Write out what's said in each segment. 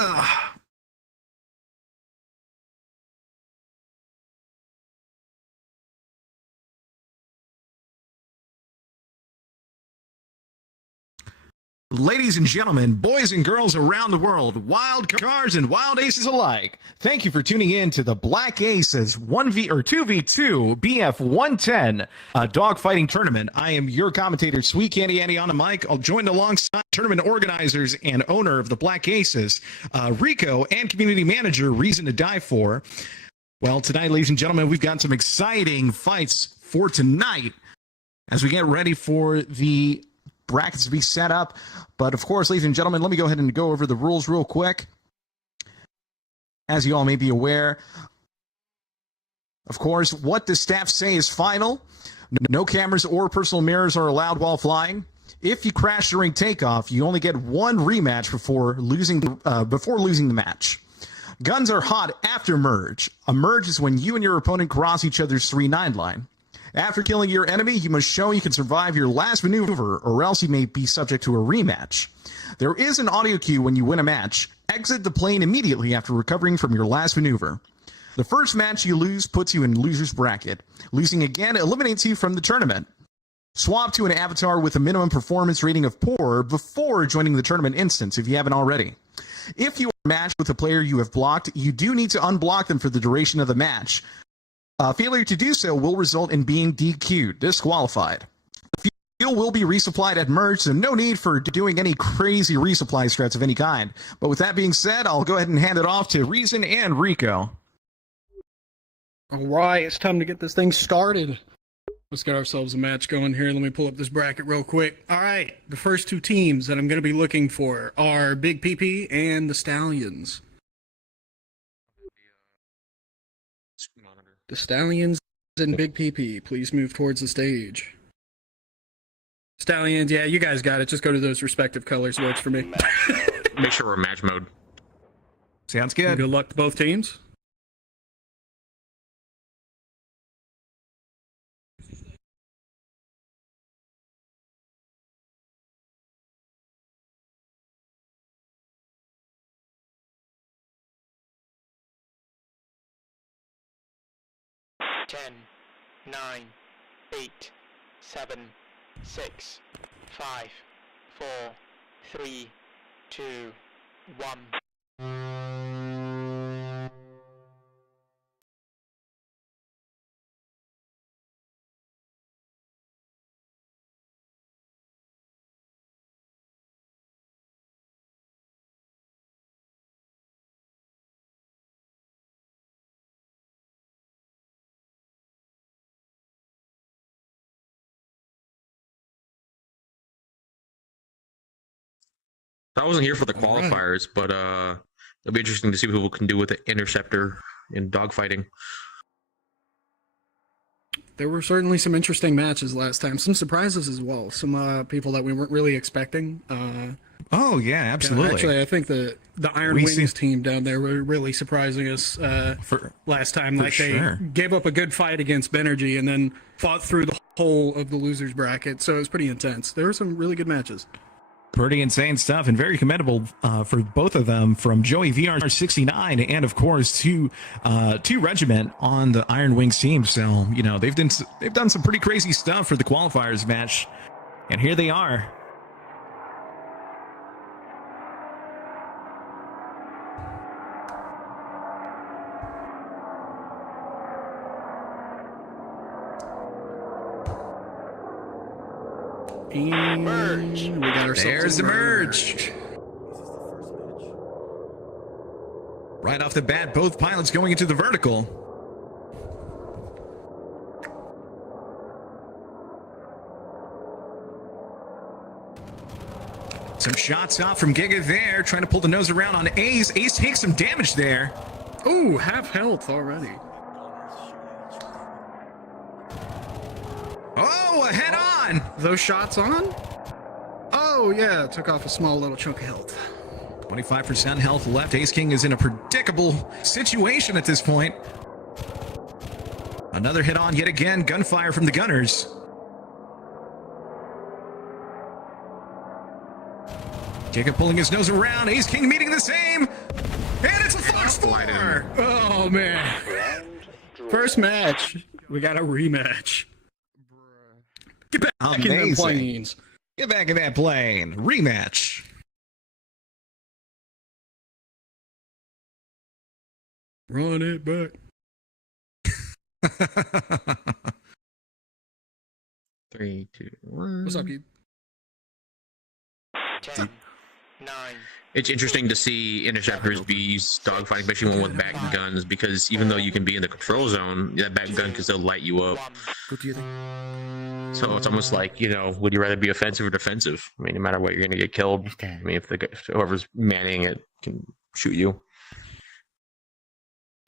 Ugh. Ladies and gentlemen, boys and girls around the world, wild cards and wild aces alike, thank you for tuning in to the Black Aces 1v or 2v2 BF-110 dogfighting tournament. I am your commentator, Sweet Candy Andy on the mic. I'll join alongside tournament organizers and owner of the Black Aces, Rico, and community manager, Reason to Die For. Well, tonight, ladies and gentlemen, we've got some exciting fights for tonight as we get ready for the brackets to be set up. But of course, ladies and gentlemen, let me go ahead and go over the rules real quick. As you all may be aware, of course, what the staff say is final. No cameras or personal mirrors are allowed while flying. If you crash during takeoff, you only get one rematch before losing the match. Guns are hot after merge. A merge is when you and your opponent cross each other's 3-9 line. After killing your enemy, you must show you can survive your last maneuver, or else you may be subject to a rematch. There is an audio cue when you win a match. Exit the plane immediately after recovering from your last maneuver. The first match you lose puts you in loser's bracket. Losing again eliminates you from the tournament. Swap to an avatar with a minimum performance rating of poor before joining the tournament instance if you haven't already. If you are matched with a player you have blocked, you do need to unblock them for the duration of the match. Failure to do so will result in being DQ'd, disqualified. The fuel will be resupplied at merge, so no need for doing any crazy resupply strats of any kind. But with that being said, I'll go ahead and hand it off to Reason and Rico. All right, it's time to get this thing started. Let's get ourselves a match going here. Let me pull up this bracket real quick. All right, the first two teams that I'm going to be looking for are Big PP and the Stallions. The Stallions and Big PP, please move towards the stage. Stallions, yeah, you guys got it. Just go to those respective colors. Works for me. Make sure we're match mode. Sounds good. Good luck to both teams. Ten, 9, 8, 7, 6, 5, 4, 3, 2, 1. I wasn't here for the qualifiers, but it'll be interesting to see what people can do with the interceptor in dogfighting. There were certainly some interesting matches last time. Some surprises as well. Some people that we weren't really expecting. Oh, yeah, absolutely. Actually, I think the Iron Wings team down there were really surprising us last time. Like they gave up a good fight against Benergy and then fought through the whole of the losers bracket. So it was pretty intense. There were some really good matches. Pretty insane stuff, and very commendable for both of them, from Joey VR69 and of course to Regiment on the Iron Wings team. So you know they've done some pretty crazy stuff for the qualifiers match, and here they are. And merge. We got ourselves There's the merge. Right off the bat, both pilots going into the vertical. Some shots off from Giga there, trying to pull the nose around on Ace. Ace takes some damage there. Ooh, half health already. Oh, a head on! Those shots on? Oh, yeah, took off a small little chunk of health. 25% health left. Ace King is in a predictable situation at this point. Another hit on yet again. Gunfire from the gunners. Jacob pulling his nose around. Ace King meeting the same. And it's a first four. Oh, man. First match. We got a rematch. Get back in them Amazing. planes. Get back in that plane. Rematch. Run it back. 3, 2, 1. What's up, you? 10, 9, It's interesting to see interceptors be used dogfighting, especially one with back guns, because even though you can be in the control zone, that back gun can still light you up. 1. Go to your thing. So it's almost like, would you rather be offensive or defensive? I mean, no matter what, you're going to get killed. I mean, if whoever's manning it can shoot you.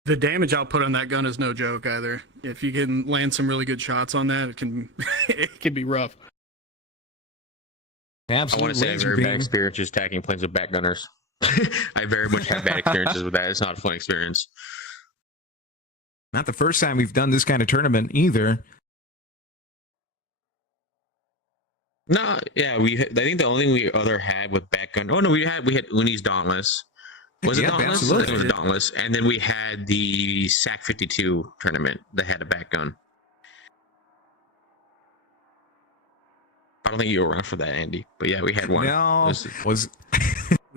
The damage output on that gun is no joke either. If you can land some really good shots on that, it can it can be rough. Absolutely. I want to say I have very bad experiences attacking planes with back gunners. I very much have bad experiences with that. It's not a fun experience. Not the first time we've done this kind of tournament either. No, yeah, I think the only thing we other had with back gun. Oh no, we had Uni's Dauntless. Was it Yeah, Dauntless? absolutely. I think it was Dauntless, and then we had the SAC 52 tournament that had a back gun. I don't think you were around for that, Andy, but yeah, we had one. No, was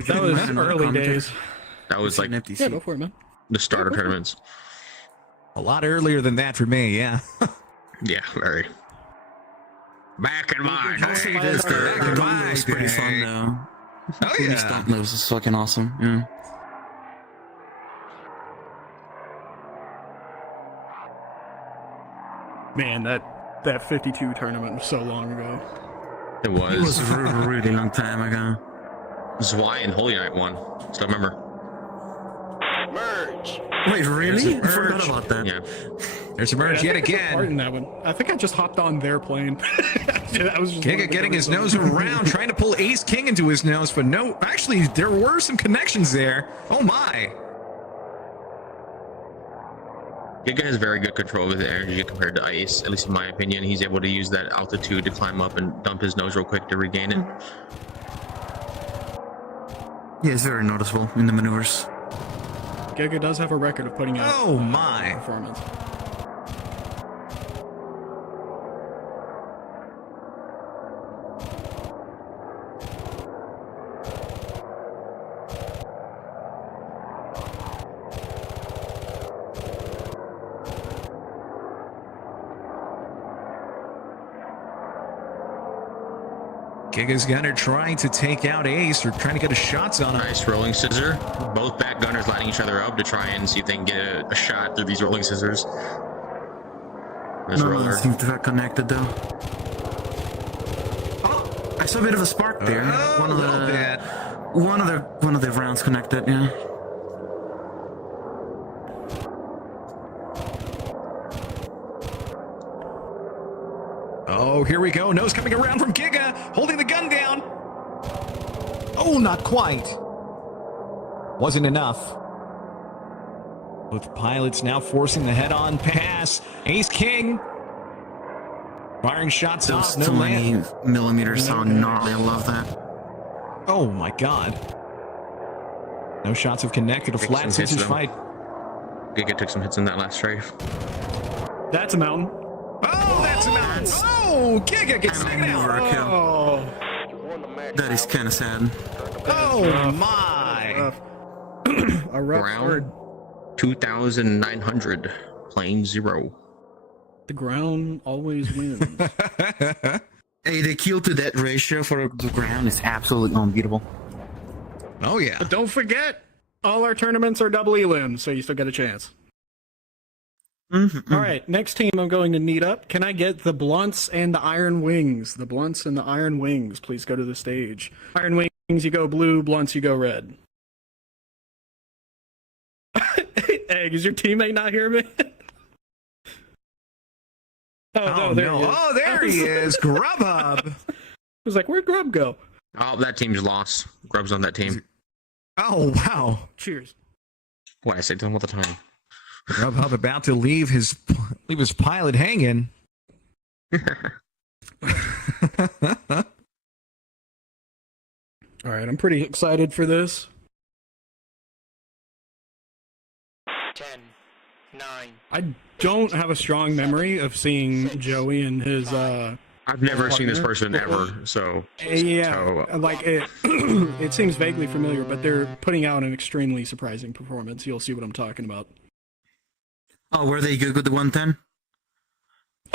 That was early days. That was like An empty Yeah, seat. go for it, man. the starter tournaments. a lot earlier than that for me. Yeah. Yeah, very. Back in my I'll say day. this, Back in the my Dauntless was pretty day. fun though. Oh Uni's yeah. Dauntless was fucking awesome. Yeah. Man, that 52 tournament was so long ago. It It was was. a really long time ago. Zwei and Holy Night won. Still remember. Merge. Wait, really? I Merge. forgot about that. Yeah. There's a merge yet I took part again. in that one. I think I just hopped on their plane. I was just Giga getting his nose around, trying to pull Ace King into his nose, but no. Actually, there were some connections there. Oh my. Giga has very good control of his energy compared to Ice, at least in my opinion. He's able to use that altitude to climb up and dump his nose real quick to regain it. Yeah, it's very noticeable in the maneuvers. Giga does have a record of putting out Oh my. performance. Giga's gunner trying to take out Ace or trying to get a shots on him. Nice rolling scissor. Both back gunners lining each other up to try and see if they can get a shot through these rolling scissors. Nice None of roller. them seem to have connected though. Oh, I saw a bit of a spark there. Oh, a little bit. One of the rounds connected. Yeah. Oh, here we go. Nose coming around from Giga, holding the gun down. Oh, not quite. Wasn't enough. Both pilots now forcing the head-on pass. Ace King firing shots Those off. No land. 20 millimeters sound gnarly. I love that. Oh my God. No shots have connected. A Takes flat some hits, scissors though. fight. Giga took some hits in that last strafe. That's a mountain. Oh, that's a mountain. Oh, Giga gets And taken over out. a kill. Oh, That is kind of sad. Oh my. rough. A rough Round word. 2,900. Plane 0. The ground always wins. Hey, the kill to death ratio for the ground is absolutely unbeatable. Oh yeah. But don't forget, all our tournaments are double elims, so you still get a chance. Mm-hmm. All right, next team I'm going to need up. Can I get the Blunts and the Iron Wings? The Blunts and the Iron Wings, please go to the stage. Iron Wings, you go blue. Blunts, you go red. Egg, is your teammate not here, man? Oh there no. he is. Oh, there he is. Grubhub. I was like, where'd Grub go? Oh, that team's lost. Grub's on that team. Oh wow. Cheers. What I say to him all the time. Grubhub about to leave his pilot hanging. All right, I'm pretty excited for this. 10, 9. I don't have a strong memory of seeing Joey and his I've never seen this person ever, so like it. It seems vaguely familiar, but they're putting out an extremely surprising performance. You'll see what I'm talking about. Oh, were they good with the 110?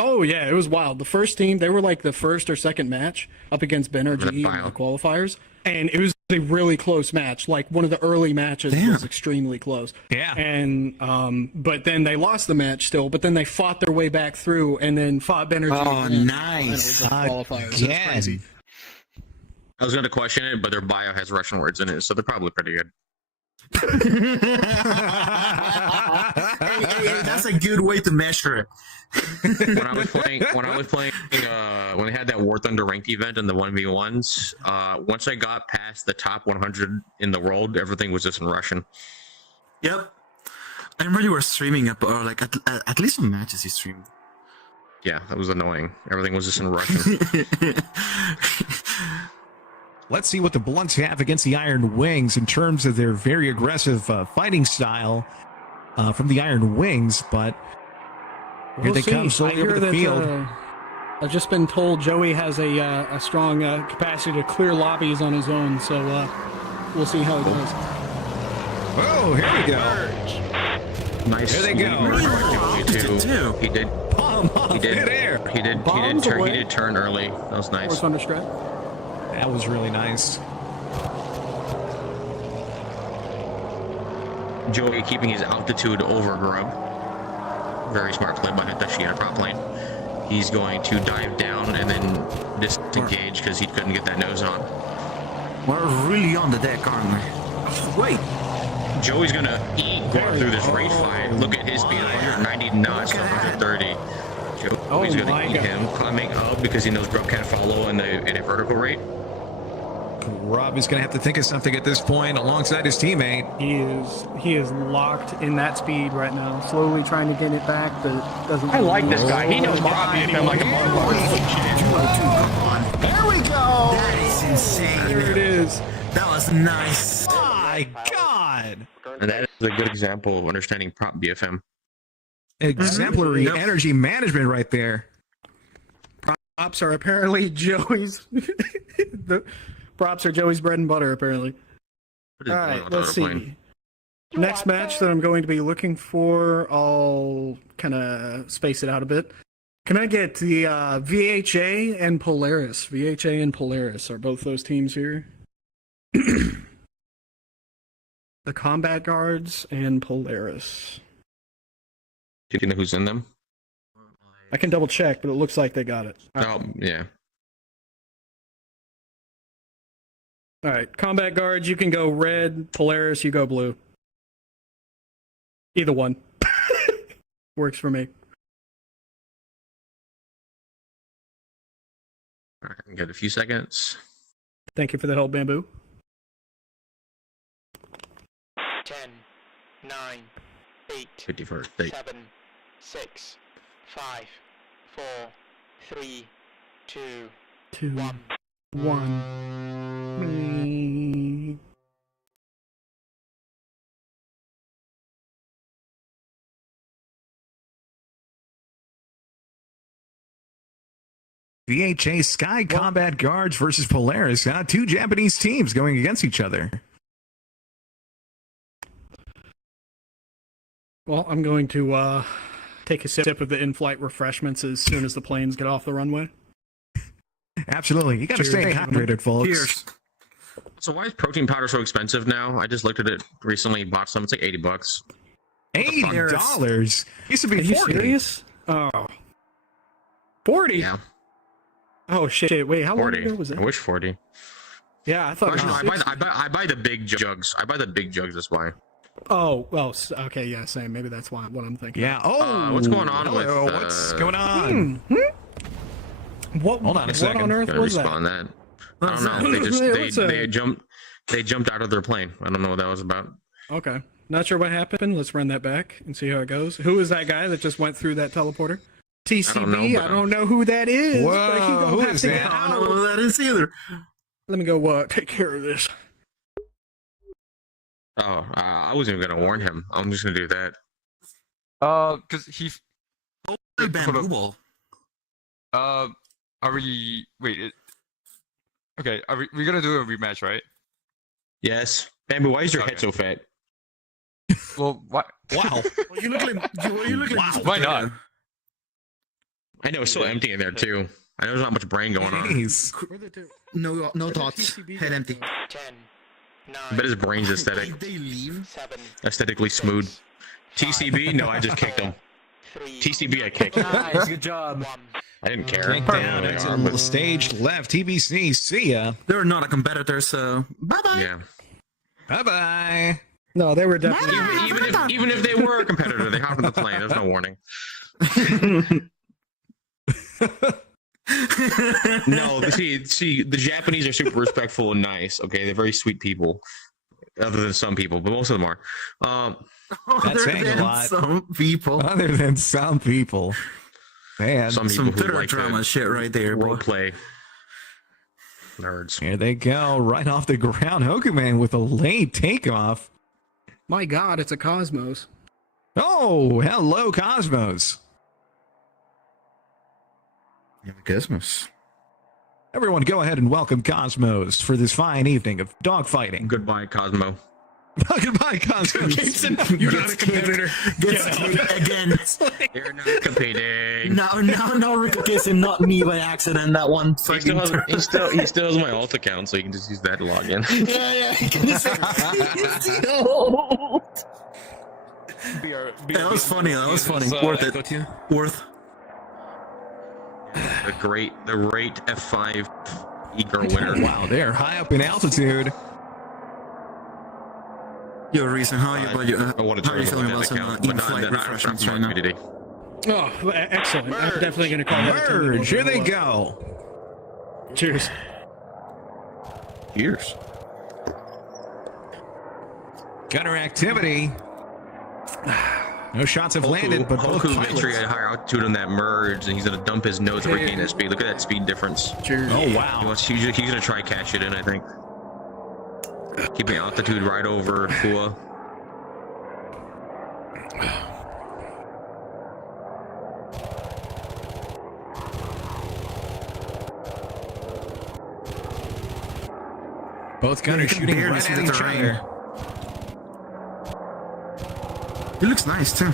Oh yeah, it was wild. The first team, they were like the first or second match up against Benergy in the qualifiers, and it was a really close match. Like one of the early matches was extremely close. Yeah. And but then they lost the match still, but then they fought their way back through and then fought Benergy. Oh, again. nice. And it was like qualifiers. That's crazy. I was going to question it, but their bio has Russian words in it, so they're probably pretty good. Hey, that's a good way to measure it. When I was playing, when they had that War Thunder ranked event in the 1v1s, once I got past the top 100 in the world, everything was just in Russian. Yep. I remember you were streaming up, or like at least some matches you streamed. Yeah, that was annoying. Everything was just in Russian. Let's see what the Blunts have against the Iron Wings in terms of their very aggressive fighting style from the Iron Wings, but here they come slowly over the field. I've just been told Joey has a strong capacity to clear lobbies on his own, so we'll see how it goes. Oh, here we go. Nice. Here they go. He did. Bomb off midair. He did turn early. That was nice. Force under strat. That was really nice. Joey keeping his altitude over Grub. Very smart play by Hitachi at prop lane. He's going to dive down and then disengage because he couldn't get that nose on. We're really on the deck, aren't we? Oh, wait. Joey's going to eat going through this rate fight. Look at his speed, 190 knots to 130. Joey's going to eat him, climbing up because he knows Grub can't follow in a vertical rate. Rob is going to have to think of something at this point alongside his teammate. He is locked in that speed right now, slowly trying to get it back, but doesn't. I like this guy. He knows Bob BFM like a motherfucker. There we go. That is insane. There it is. That was nice. My God. And that is a good example of understanding prop BFM. Exemplary energy management right there. Props are apparently Joey's. The props are Joey's bread and butter, apparently. All right, let's see. Next match that I'm going to be looking for, I'll kind of space it out a bit. Can I get the VHA and Polaris? VHA and Polaris are both those teams here. The Combat Guards and Polaris. Do you know who's in them? I can double check, but it looks like they got it. Oh, yeah. All right, Combat Guards, you can go red. Polaris, you go blue. Either one. Works for me. All right, get a few seconds. Thank you for the help, Bamboo. 10, 9, 8, 51st date. 7, 6, 5, 4, 3, 2, 2, 1. 1. VHA Sky Combat Guards versus Polaris. Two Japanese teams going against each other. Well, I'm going to take a sip of the in-flight refreshments as soon as the planes get off the runway. Absolutely. You got to stay hydrated, folks. Cheers. So why is protein powder so expensive now? I just looked at it recently, bought some. It's like $80. $80? Used to be Are you 40. serious? Oh. 40? Yeah. Oh, shit. Wait, how long 40. ago was that? I wish 40. Yeah, I thought Actually, it no, was I buy the big jugs. I buy the big jugs, that's why. Oh, well, okay, yeah, same. Maybe that's what I'm thinking. Yeah. Oh, what's going on hello. with... What's going on? What? Hold on a second. What on earth Gotta was respawn that? that. I don't know. What's that? They jumped out of their plane. I don't know what that was about. Okay. Not sure what happened. Let's run that back and see how it goes. Who is that guy that just went through that teleporter? TCB? I don't know who that is. Whoa, but he who don't have is to that? get I out. don't know who that is either. Let me go take care of this. Oh, I wasn't even gonna warn him. I'm just gonna do that. Because he. Holy bamboo ball. Are we? Wait. Okay. Are we gonna do a rematch, right? Yes. Bamboo, why is your head Okay. so fat? Well, what? Wow. Well, you look like Why not? I know, it's so empty in there too. I know there's not much brain going on. Jeez. Where the two? No thoughts. TCB Head empty. 10, 9, But his brain's aesthetic, They leave. 7, aesthetically smooth. TCB? No, I just kicked him. 3, TCB, I kicked him. Nice, good job. 1. I didn't care. Take down, exit the stage left. TBC, see ya. They're not a competitor, so bye bye. Yeah. Bye bye. No, they were definitely. Even if they were a competitor, they hopped on the plane. There's no warning. No, see, the Japanese are super respectful and nice. Okay, they're very sweet people, other than some people, but most of them are. That's Other saying a than lot. some people. Other than some people. Man, Some people Some who bitter like drama to shit right there, bro. role play. Nerds. here they go, right off the ground. Hokuman with a late takeoff. My God, it's a Cosmos. Oh, hello, Cosmos. Cosmos. Everyone, go ahead and welcome Cosmos for this fine evening of dogfighting. Goodbye, Cosmo. Goodbye, Cosmos. You're not a competitor. Again. You're not competing. No, Rikakis and not me by accident. That one. He still has my alt account, so you can just use that to log in. That was funny. That was funny. Worth it. Worth. The great F5 eager winner. Wow, they're high up in altitude. Yo, Reason, how are you, I wanted to how are you feeling about some in-flight refreshments right now? Today. Oh, excellent. I'm definitely going to call that a Merge, here they go. go. Cheers. Cheers. Gunner activity. No shots have landed, but both Hoku Victory pilots. at higher altitude on that merge, and he's gonna dump his nose to regain that speed. Look at that speed difference. Cheers. Oh, He wow. wants, he's gonna try cash it in, I think. Keeping altitude right over Fua. Both gunners shooting barely right see at the each terrain. other. It looks nice too.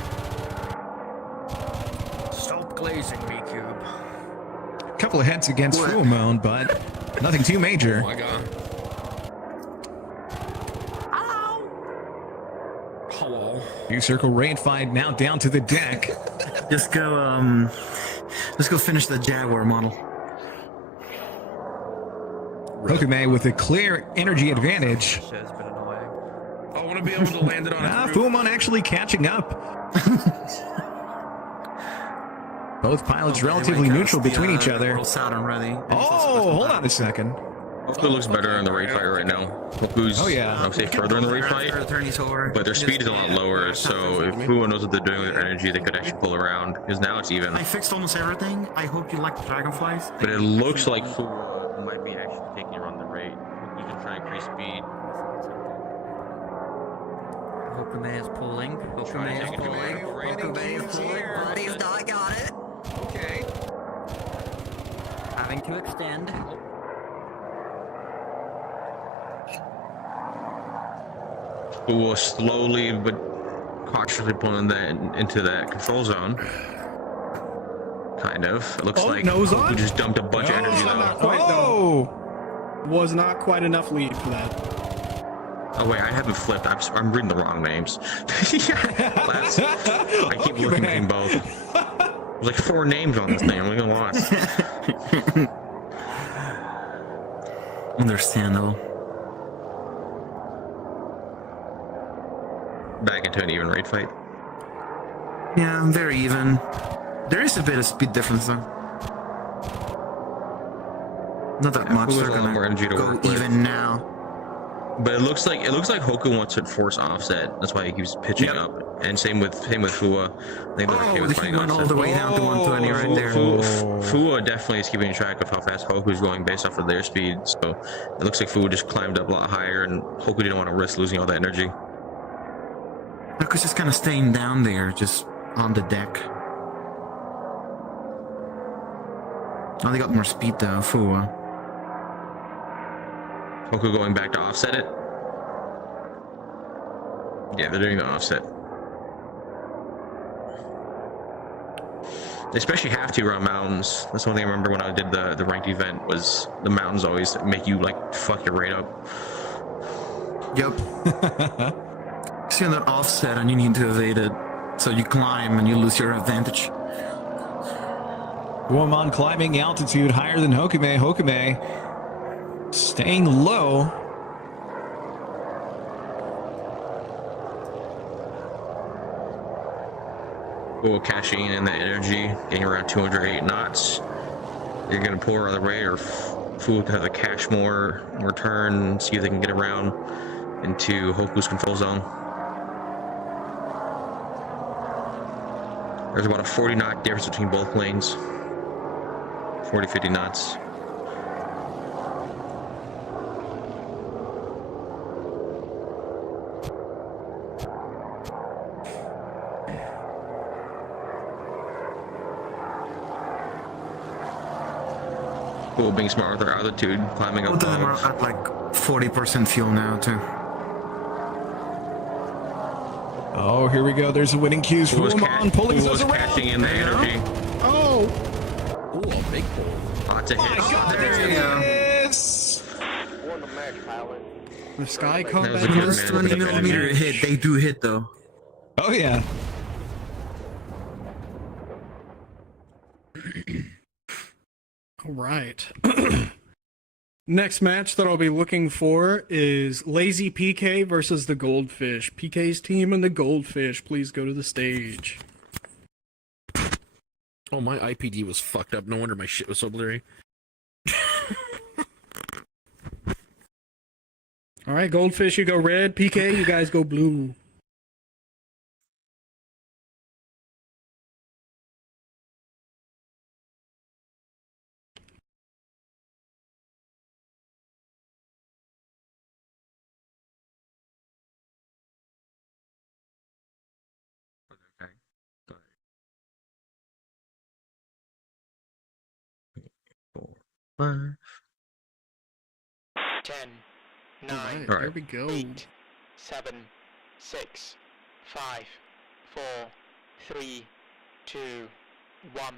Stop glazing me, Cube. Couple of heads against What? Full Moon, but nothing too major. Oh my god. Hello. Few circle raid fight now down to the deck. Just go finish the Jaguar model. Hokume with a clear energy advantage. I want to be able to land it on Ah, its roof. Fumon actually catching up. Both pilots relatively neutral between each other. Saturn ready. Oh, hold on a second. Hoku looks better in the raid fight right now. Hoku's, I would say, further in the raid fight, but their speed is a lot lower, so if Fua knows what they're doing with their energy, they could actually pull around, because now it's even. I fixed almost everything. I hope you like the dragonflies. But it looks like Fua might be actually taking you on the raid. You can try and increase speed. Hokume is pulling. Try Hokume to is take it pulling. away. Hokume is pulling. Buddy's not got it. Okay. Having to extend. Fua slowly but cautiously pulling that into that control zone. Kind of. It looks Oh, like nose Hoku on? just dumped a bunch of energy not though. quite, was not quite enough lead for that. Oh wait, I haven't flipped. I'm reading the wrong names. I keep looking between both. There's like 4 names on this thing. I'm getting lost. Understandable. Back into an even raid fight. Yeah, very even. There is a bit of speed difference though. Not that much. Fua's They're a lot more energy to gonna go work with. even now. But it looks like Hoku wants to force offset. That's why he keeps pitching up. And same with Fua. I think they're okay with He fighting went all offset. the way down to 120 right there. Fua definitely is keeping track of how fast Hoku's going based off of their speed. So it looks like Fua just climbed up a lot higher, and Hoku didn't want to risk losing all that energy. Hoku's just kind of staying down there, just on the deck. Oh, they got more speed though, Fua. Hoku going back to offset it. Yeah, they're doing the offset. They especially have to around mountains. That's one thing I remember when I did the ranked event, was the mountains always make you like fuck your rate up. Yep. See that offset and you need to evade it. So you climb and you lose your advantage. Guamon climbing altitude higher than Hokume. Hokume staying low. Cool, cashing in that energy, getting around 208 knots. You're gonna pull her other way, or Fu to have to cash more return, see if they can get around into Hoku's control zone. There's about a 40 knot difference between both lanes. 40-50 knots. Cool, being smart with their altitude, climbing up. Both of them are at like 40% fuel now too. Oh, here we go. There's a winning cues. Guamon pulling us around. Cashing in the energy. Oh, Ooh, a big pull. Lots of hits. There you go. yes. The Sky That was a Combat good Those man. 20 millimeter hit, they do hit though. Oh yeah. All right. Next match that I'll be looking for is Lazy PK versus the Goldfish. PK's team and the Goldfish, please go to the stage. Oh, my IPD was fucked up. No wonder my shit was so blurry. All right, Goldfish, you go red. PK, you guys go blue. Okay. Go ahead. 4, 5. 10, All 9, right, All right. there we go. 8, 7, 6, 5, 4, 3, 2, 1.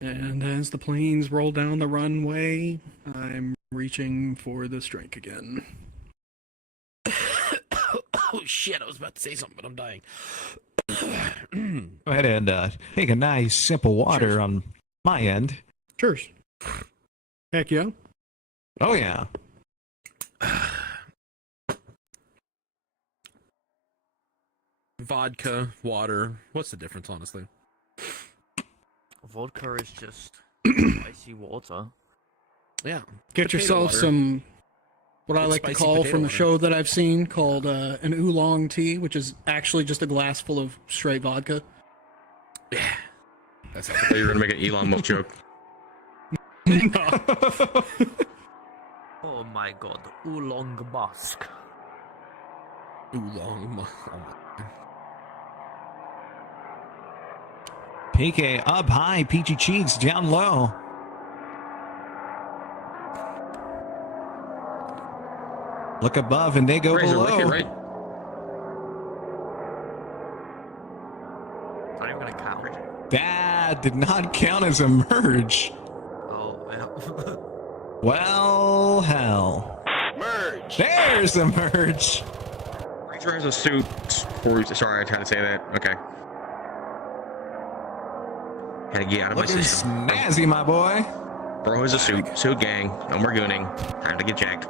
And as the planes roll down the runway, I'm reaching for the strike again. Oh shit, I was about to say something, but I'm dying. Go ahead and take a nice sip of water on my end. Cheers. Heck yeah. Oh yeah. Vodka, water. What's the difference, honestly? Vodka is just icy water. Yeah. Get Potato yourself water. some, what I It's like to spicy call potato from a water. show that I've seen called an oolong tea, which is actually just a glass full of straight vodka. That's I thought you were gonna make an Elon Musk joke. Oh my god, oolong musk. oolong. PK up high, Peachy Cheeks down low. Look above and they go Razor, below. look it right. Not even gonna count. That did not count as a merge. Oh, yeah. Well, hell. Merge! There's a merge. Razor has a suit. Sorry, I tried to say that. Okay. Had to get out of my Looking system. snazzy, my boy. Bro has a suit. Suit gang. No more gooning. Time to get jacked.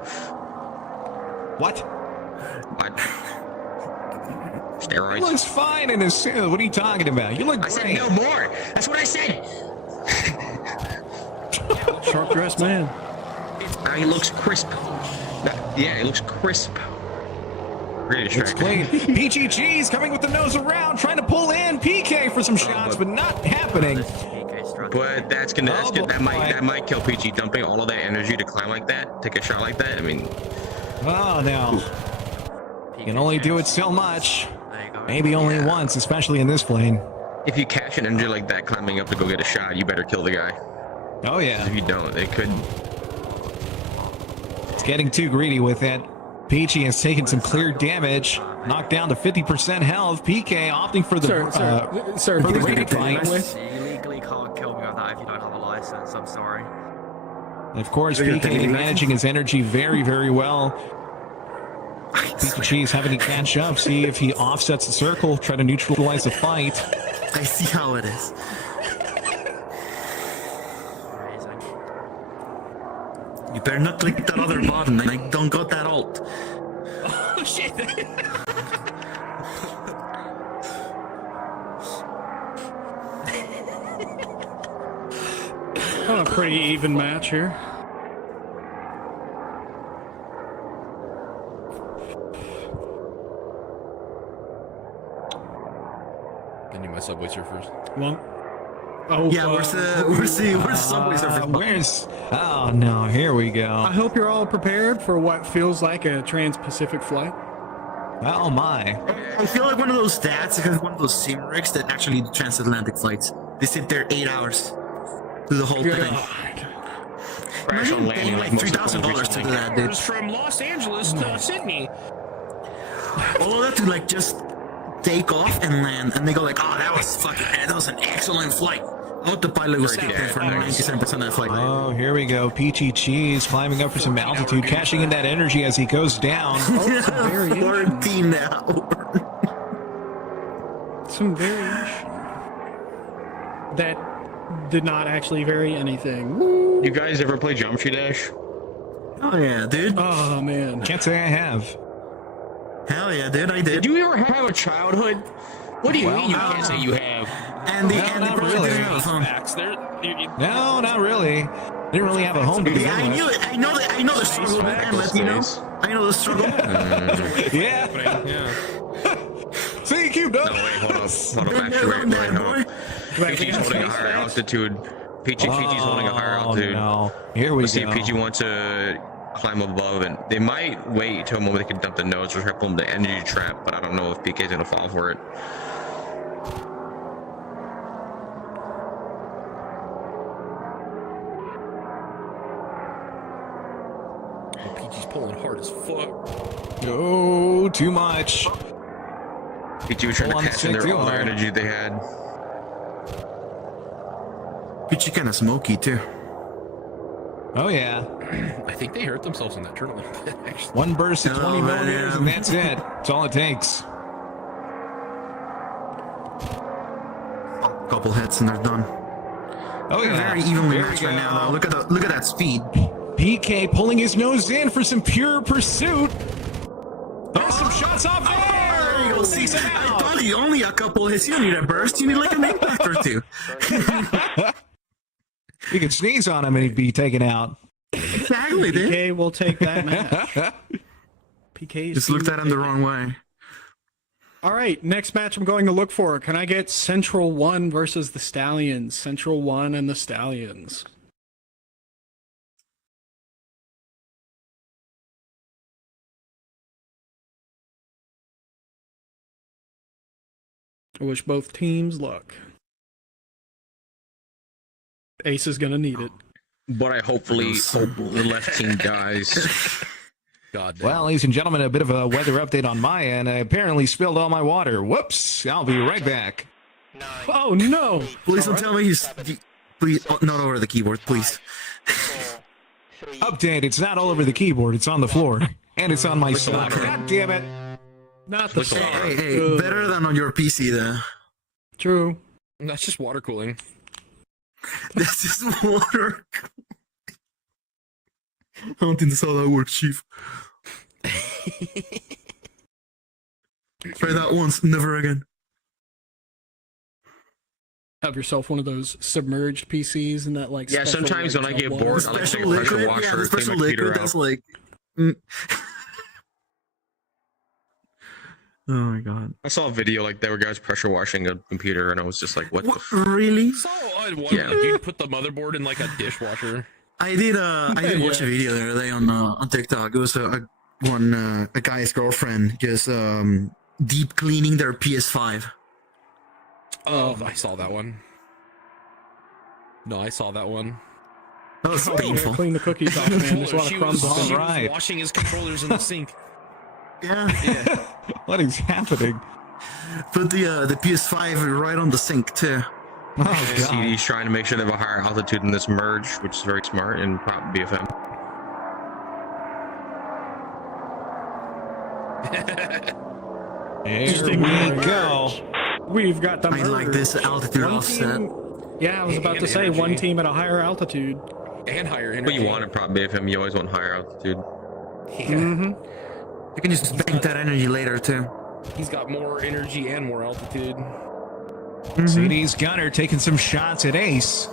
What? What? He Steroids. looks fine in his suit. What are you talking about? You look I great. said no more. That's what I said. Sharp dressed man. He looks crisp. Yeah, he looks crisp. Really It's distracting. clean. Peachy Cheese coming with the nose around, trying to pull in PK for some shots, but not happening. PK strategy. But that's gonna Oh, that boy. might kill PG, dumping all of that energy to climb like that, take a shot like that. I mean, Oh no. You can only do it so much. There you go. Maybe only once, especially in this plane. if you cash an energy like that climbing up to go get a shot, you better kill the guy. Oh yeah. If you don't, they could. It's getting too greedy with it. Peachy has taken some clear damage, knocked down to 50% health. PK opting for the Sir, for the please raid be fight. with. You legally can't kill me with that if you don't have a license. I'm sorry. Of course, PK managing his energy very, very well. Peachy is having to catch up, see if he offsets the circle, try to neutralize the fight. I see how it is. Amazing. You better not click that other button. I don't got that alt. Oh shit! A pretty even match here. I need my subways here first. Well, oh Yeah, where's Subway Surfers? Where's... Oh no, here we go. I hope you're all prepared for what feels like a trans-Pacific flight. Oh my. I feel like one of those stats is one of those sim rigs that actually do transatlantic flights. They sit there 8 hours, do the whole thing. Crash on Imagine landing paying like most of the $3,000 to countries. do that, dude. From Los Angeles to Sydney. All of that to like just take off and land, and they go like, "Oh, that was an excellent flight." Autopilot was Great taken for dad. 97% of that flight. Oh, here we go. Peachy Cheese climbing up for some altitude, cashing in that energy as he goes down. 14 now. Some variation that did not actually vary anything. Woo. You guys ever play Geometry Dash? Oh yeah, dude. Oh man. Can't say I have. Hell yeah, dude. I did. Did you ever have a childhood? What do you mean you can't say you have? And the Well, not probably really. didn't have a phone. Facts. No, not really. Didn't really have a home to begin Yeah, I with. knew it. I know the struggle, man. But you know, I know the struggle. Yeah. See, cube No, up. wait, hold up. Hold up, Been actually, there, wait, done wait, that, hold boy. up. Peachy's holding a higher altitude. Peachy's holding a higher altitude. No. Here we Let's see go. if Peachy wants to climb above, and they might wait till a moment they can dump the nose or help him the energy trap, but I don't know if PK's gonna fall for it. PG's pulling hard as fuck. Oh, too much. Peachy was trying Pull on to the catch in stick their too all their hard. energy they had. Peachy kind of smoky too. Oh, yeah. I think they hurt themselves in that turtle. Actually. One burst of 20 Oh, man, millimeters, yeah. and that's it. That's all it takes. Couple hits and they're done. Oh, They're yeah. very evenly There we matched right go. now, though. Look at that speed. PK pulling his nose in for some pure pursuit. There's some shots off there. There you go. See, Takes him I out. told you only a couple hits. You don't need a burst. You need like an impact or two. You could sneeze on him and he'd be taken out. Exactly, dude. PK will take that match. PK Just looked at him the wrong way. All right, next match I'm going to look for. Can I get Central 1 versus the Stallions? Central 1 and the Stallions. I wish both teams luck. Ace is going to need it. But I hopefully hope the left team dies. God damn. Well, ladies and gentlemen, a bit of a weather update on my end. I apparently spilled all my water. Whoops. I'll be right back. 9, Oh, no. Please don't tell me he's. Please, oh, not over the keyboard, please. 4, 3, Update. It's not all over the keyboard. It's on the floor. And it's on my sock. God damn it. Not the Listen, song. Hey, better than on your PC, though. True. That's just water cooling. This is water. I don't think that's how that works, Chief. Try that once, never again. Have yourself one of those submerged PCs and that like. Yeah, special, sometimes like, when I get water. bored, I like to take a pressure washer, yeah, the clean special my computer liquid out. that's like. Oh my god. I saw a video like that where guys pressure washing a computer, and I was just like, "What the?" What? Really? So I'd wonder, Yeah. like, you'd put the motherboard in like a dishwasher. I did watch a video the other day on TikTok. It was a guy's girlfriend just deep cleaning their PS5. Oh, I saw that one. No, I saw that one. That was Oh, painful. clean the cookies off, man. There's a lot of She crumbs was, on she them. was Right. washing his controllers in the sink. Yeah. What is happening? Put the PS5 right on the sink too. Oh god. CD's trying to make sure they have a higher altitude in this merge, which is very smart in prop BFM. Here we go. We've got the I like merge. this altitude One offset. team- Yeah, I was about to And say energy. one team at a higher altitude. And higher But energy. you want in prop BFM, you always want higher altitude. Yeah. Mm-hmm. You can just bank that energy later too. He's got more energy and more altitude. CD's Gunner taking some shots at Ace.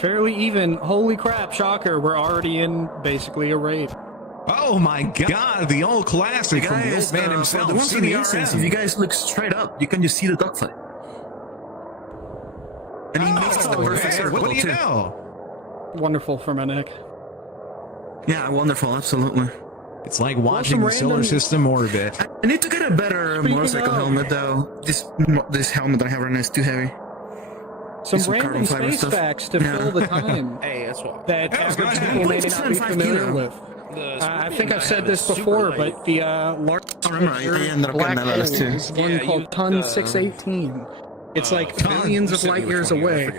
Fairly even. Holy crap, shocker. We're already in basically a raid. Oh my god, the old classic from the old man himself, the ones from the instance, if you CDRM. guys look straight up, you can just see the dogfight. And he makes the perfect Hey, circle what do you too. know? Wonderful for my neck. Yeah, wonderful, absolutely. It's like watching some the solar random- system orbit. I need to get a better Speaking motorcycle of- helmet though. This helmet that I have right now is too heavy. Some Some random carbon fiber space stuff. facts to Yeah. fill the time Hey, that's what. that Yeah, go average ahead. people may not be 1.75 familiar kilo. with. I think I've said this before, but the large I remember I ended up black getting that hole list too. is one Yeah, called you- Ton 618. It's like billions of light years away.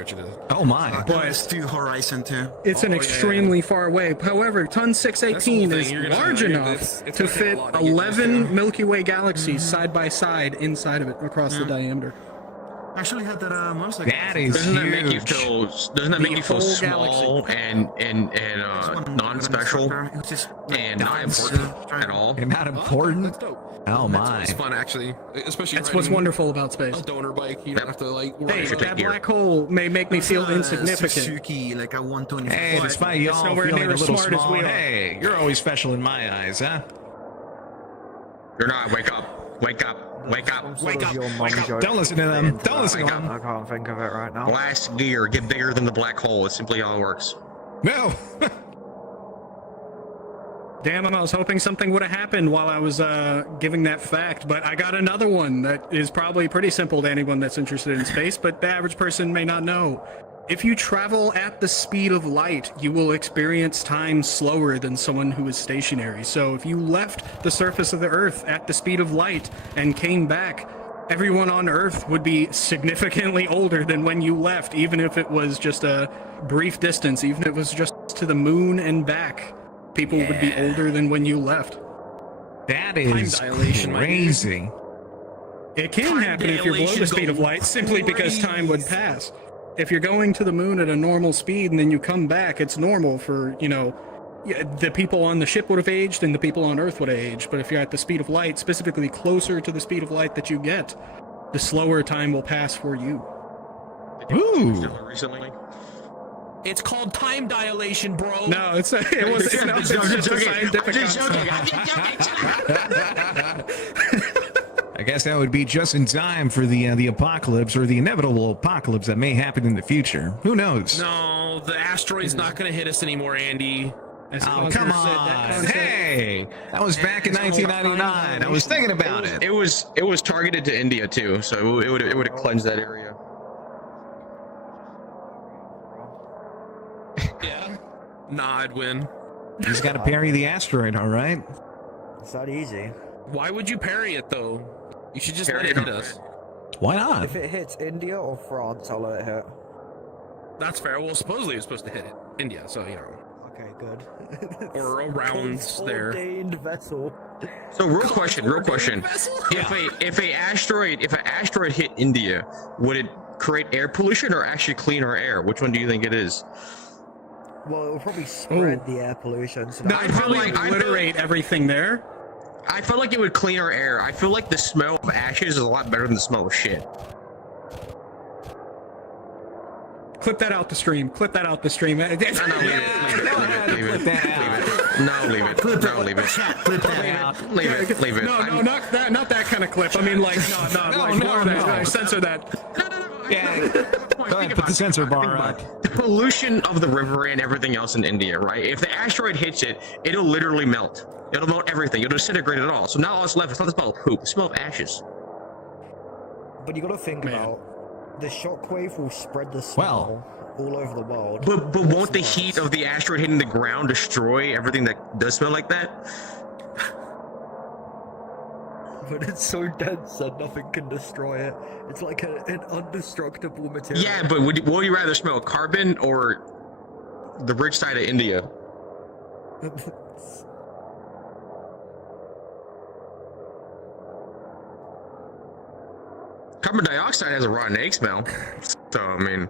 Oh my. But it's to Horizon too. It's an extremely far away. However, Ton 618 That's is the thing, you're gonna- large you're- enough it's to gonna take a fit lot to get used 11 to. Milky Way galaxies side by side inside of it across the diameter. I actually had that motorcycle. That is Doesn't that make you huge. feel? Doesn't that The make you feel whole small galaxy. and non-special and not important at all? And not important. That's dope. Oh my. It's fun actually, especially. That's what's riding wonderful about space. A donor bike, you don't have to like. Hey, should that take gear. black hole may make me feel insignificant. Suzuki, like a 125. Hey, despite y'all nowhere feeling near a as little smart as small, we are. hey, you're always special in my eyes, huh? You're not. Wake up. Wake up. Wake up. Wake up. Wake up. Don't listen to them. Don't listen to them. I can't think of it right now. Blast gear. Get bigger than the black hole. It's simply how it works. No. Damn, I was hoping something would have happened while I was giving that fact, but I got another one that is probably pretty simple to anyone that's interested in space, but the average person may not know. If you travel at the speed of light, you will experience time slower than someone who is stationary. So if you left the surface of the Earth at the speed of light and came back, everyone on Earth would be significantly older than when you left, even if it was just a brief distance, even if it was just to the moon and back. People would be older than when you left. That is Time dilation, my dude. crazy. It can happen if you're below the speed of light, simply because time would pass. If you're going to the moon at a normal speed and then you come back, it's normal for, the people on the ship would have aged and the people on Earth would have aged. But if you're at the speed of light, specifically closer to the speed of light that you get, the slower time will pass for you. Ooh. Recently. It's called time dilation, bro. No, it's just a scientific I guess that would be just in time for the apocalypse or the inevitable apocalypse that may happen in the future. Who knows? No, the asteroid's not gonna hit us anymore, Andy. Oh, come on. Hey, that was back in 1999. I was thinking about it. It was targeted to India too, so it would have cleansed that area. Yeah. Nah, I'd win. He's got to parry the asteroid, all right? It's that easy. Why would you parry it though? You should just Parry let it hit it. us. Why not? If it hits India or France, I'll let it hit. That's fair. Well, supposedly it's supposed to hit India, so Okay, good. or around there. Ordained vessel. So real question. If an asteroid hit India, would it create air pollution or actually clean our air? Which one do you think it is? Well, it will probably spread the air pollution. So No, that- I'd probably obliterate everything there. I felt like it would clean our air. I feel like the smell of ashes is a lot better than the smell of shit. Clip that out the stream. Clip that out the stream. No, leave it. Leave it. No, not that kind of clip. I mean, like, no. Censor that. Yeah. Go ahead, put the sensor bar up. The pollution of the river and everything else in India, right? If the asteroid hits it, it'll literally melt. It'll melt everything. It'll disintegrate it all. So now all that's left is not the smell of poop. The smell of ashes. But you gotta think about the shockwave will spread the smell all over the world. But won't the heat of the asteroid hitting the ground destroy everything that does smell like that? But it's so dense that nothing can destroy it. It's like an indestructible material. Yeah, but would you rather smell carbon or the rich side of India? Carbon dioxide has a rotten egg smell. So, I mean...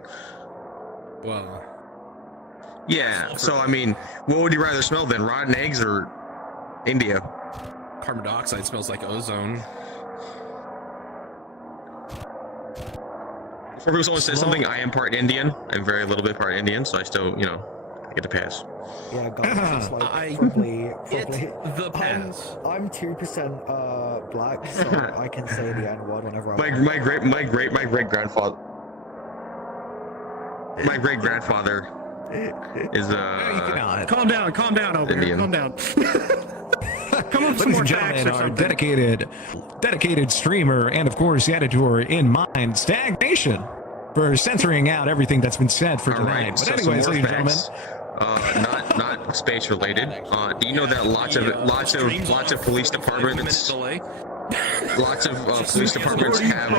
Well... Yeah, so, I mean, what would you rather smell then? Rotten eggs or India? Carbon dioxide smells like ozone. Before someone says something, I am part Indian. I'm very little bit part Indian, so I still, I get the pass. Yeah, guys, it's like probably the pass. I'm 2% black, so I can say the N-word whenever I want. My great grandfather. My great grandfather is Calm down over Indian. here. Calm down. Come on, some Ladies more and facts gentlemen, or our something. dedicated streamer and of course editor in mind, Stagnation, for censoring out everything that's been said for tonight. Right, But so anyways, some more ladies and gentlemen, facts. Not space related. Do you know that lots of police departments, lots of police departments have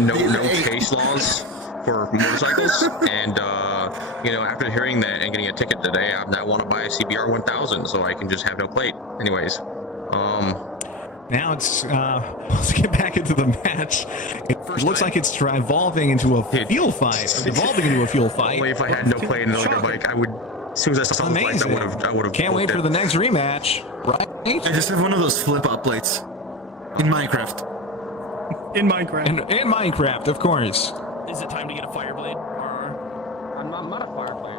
no chase laws for motorcycles, and after hearing that and getting a ticket today, I want to buy a CBR 1000 so I can just have no plate. Anyways, now it's let's get back into the match. It looks like it's evolving into a fuel fight. Only if I had no plate and like a bike, I would. As soon as I saw the bike, I would have. Can't wait for the next rematch, right? I just have one of those flip-up plates in Minecraft. In Minecraft. In Minecraft, of course. Is it time to get a fire blade? Or... I'm not a fire blade.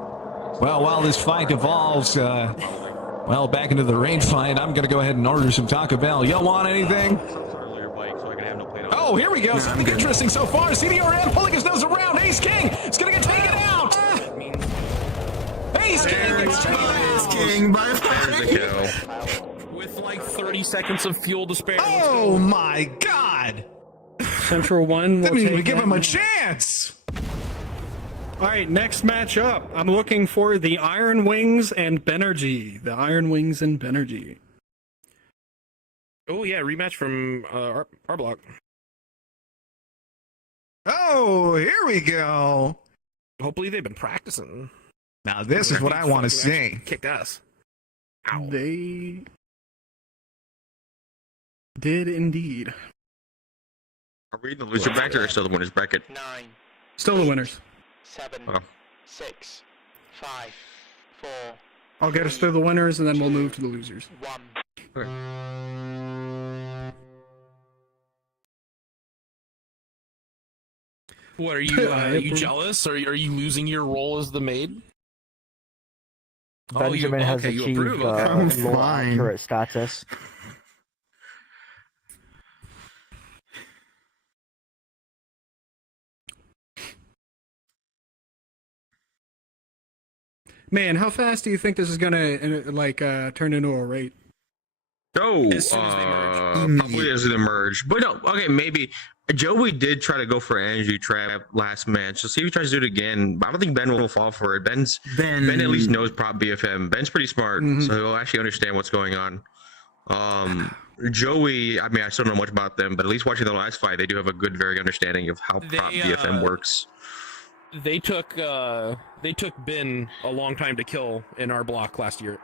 Well, while this fight evolves, back into the rain fight, I'm gonna go ahead and order some Taco Bell. Y'all want anything? Oh, here we go. Something interesting so far. CDRN pulling his nose around. Ace King is gonna get taken out. Ace King gets taken out. Ace King by a With like 30 seconds of fuel to spare. Oh my God! Central 1 will Didn't even take give that him a match. chance. All right, next match up. I'm looking for the Iron Wings and Benergy. The Iron Wings and Benergy. Oh yeah, rematch from our block. Oh, here we go. Hopefully they've been practicing. Now this is what I want to see. Kicked ass. Ow. They did indeed. Are we in the loser bracket or still the winners bracket? 9, Still the winners. 7, Oh. 6, 5, 4. I'll get us through the winners and then we'll move to the losers. 1. What are you? Are you jealous? Or are you losing your role as the maid? Benjamin has you achieved approve. Okay. law accurate status. Man, how fast do you think this is gonna turn into a rate? No, As soon as they merge. probably as they merge. But no, okay, maybe. Joey did try to go for an energy trap last match. So see if he tries to do it again. But I don't think Ben will fall for it. Ben at least knows prop BFM. Ben's pretty smart, so he'll actually understand what's going on. Joey, I mean, I still don't know much about them, but at least watching the last fight, they do have a good, very understanding of how prop BFM works. They took Ben a long time to kill in our block last week.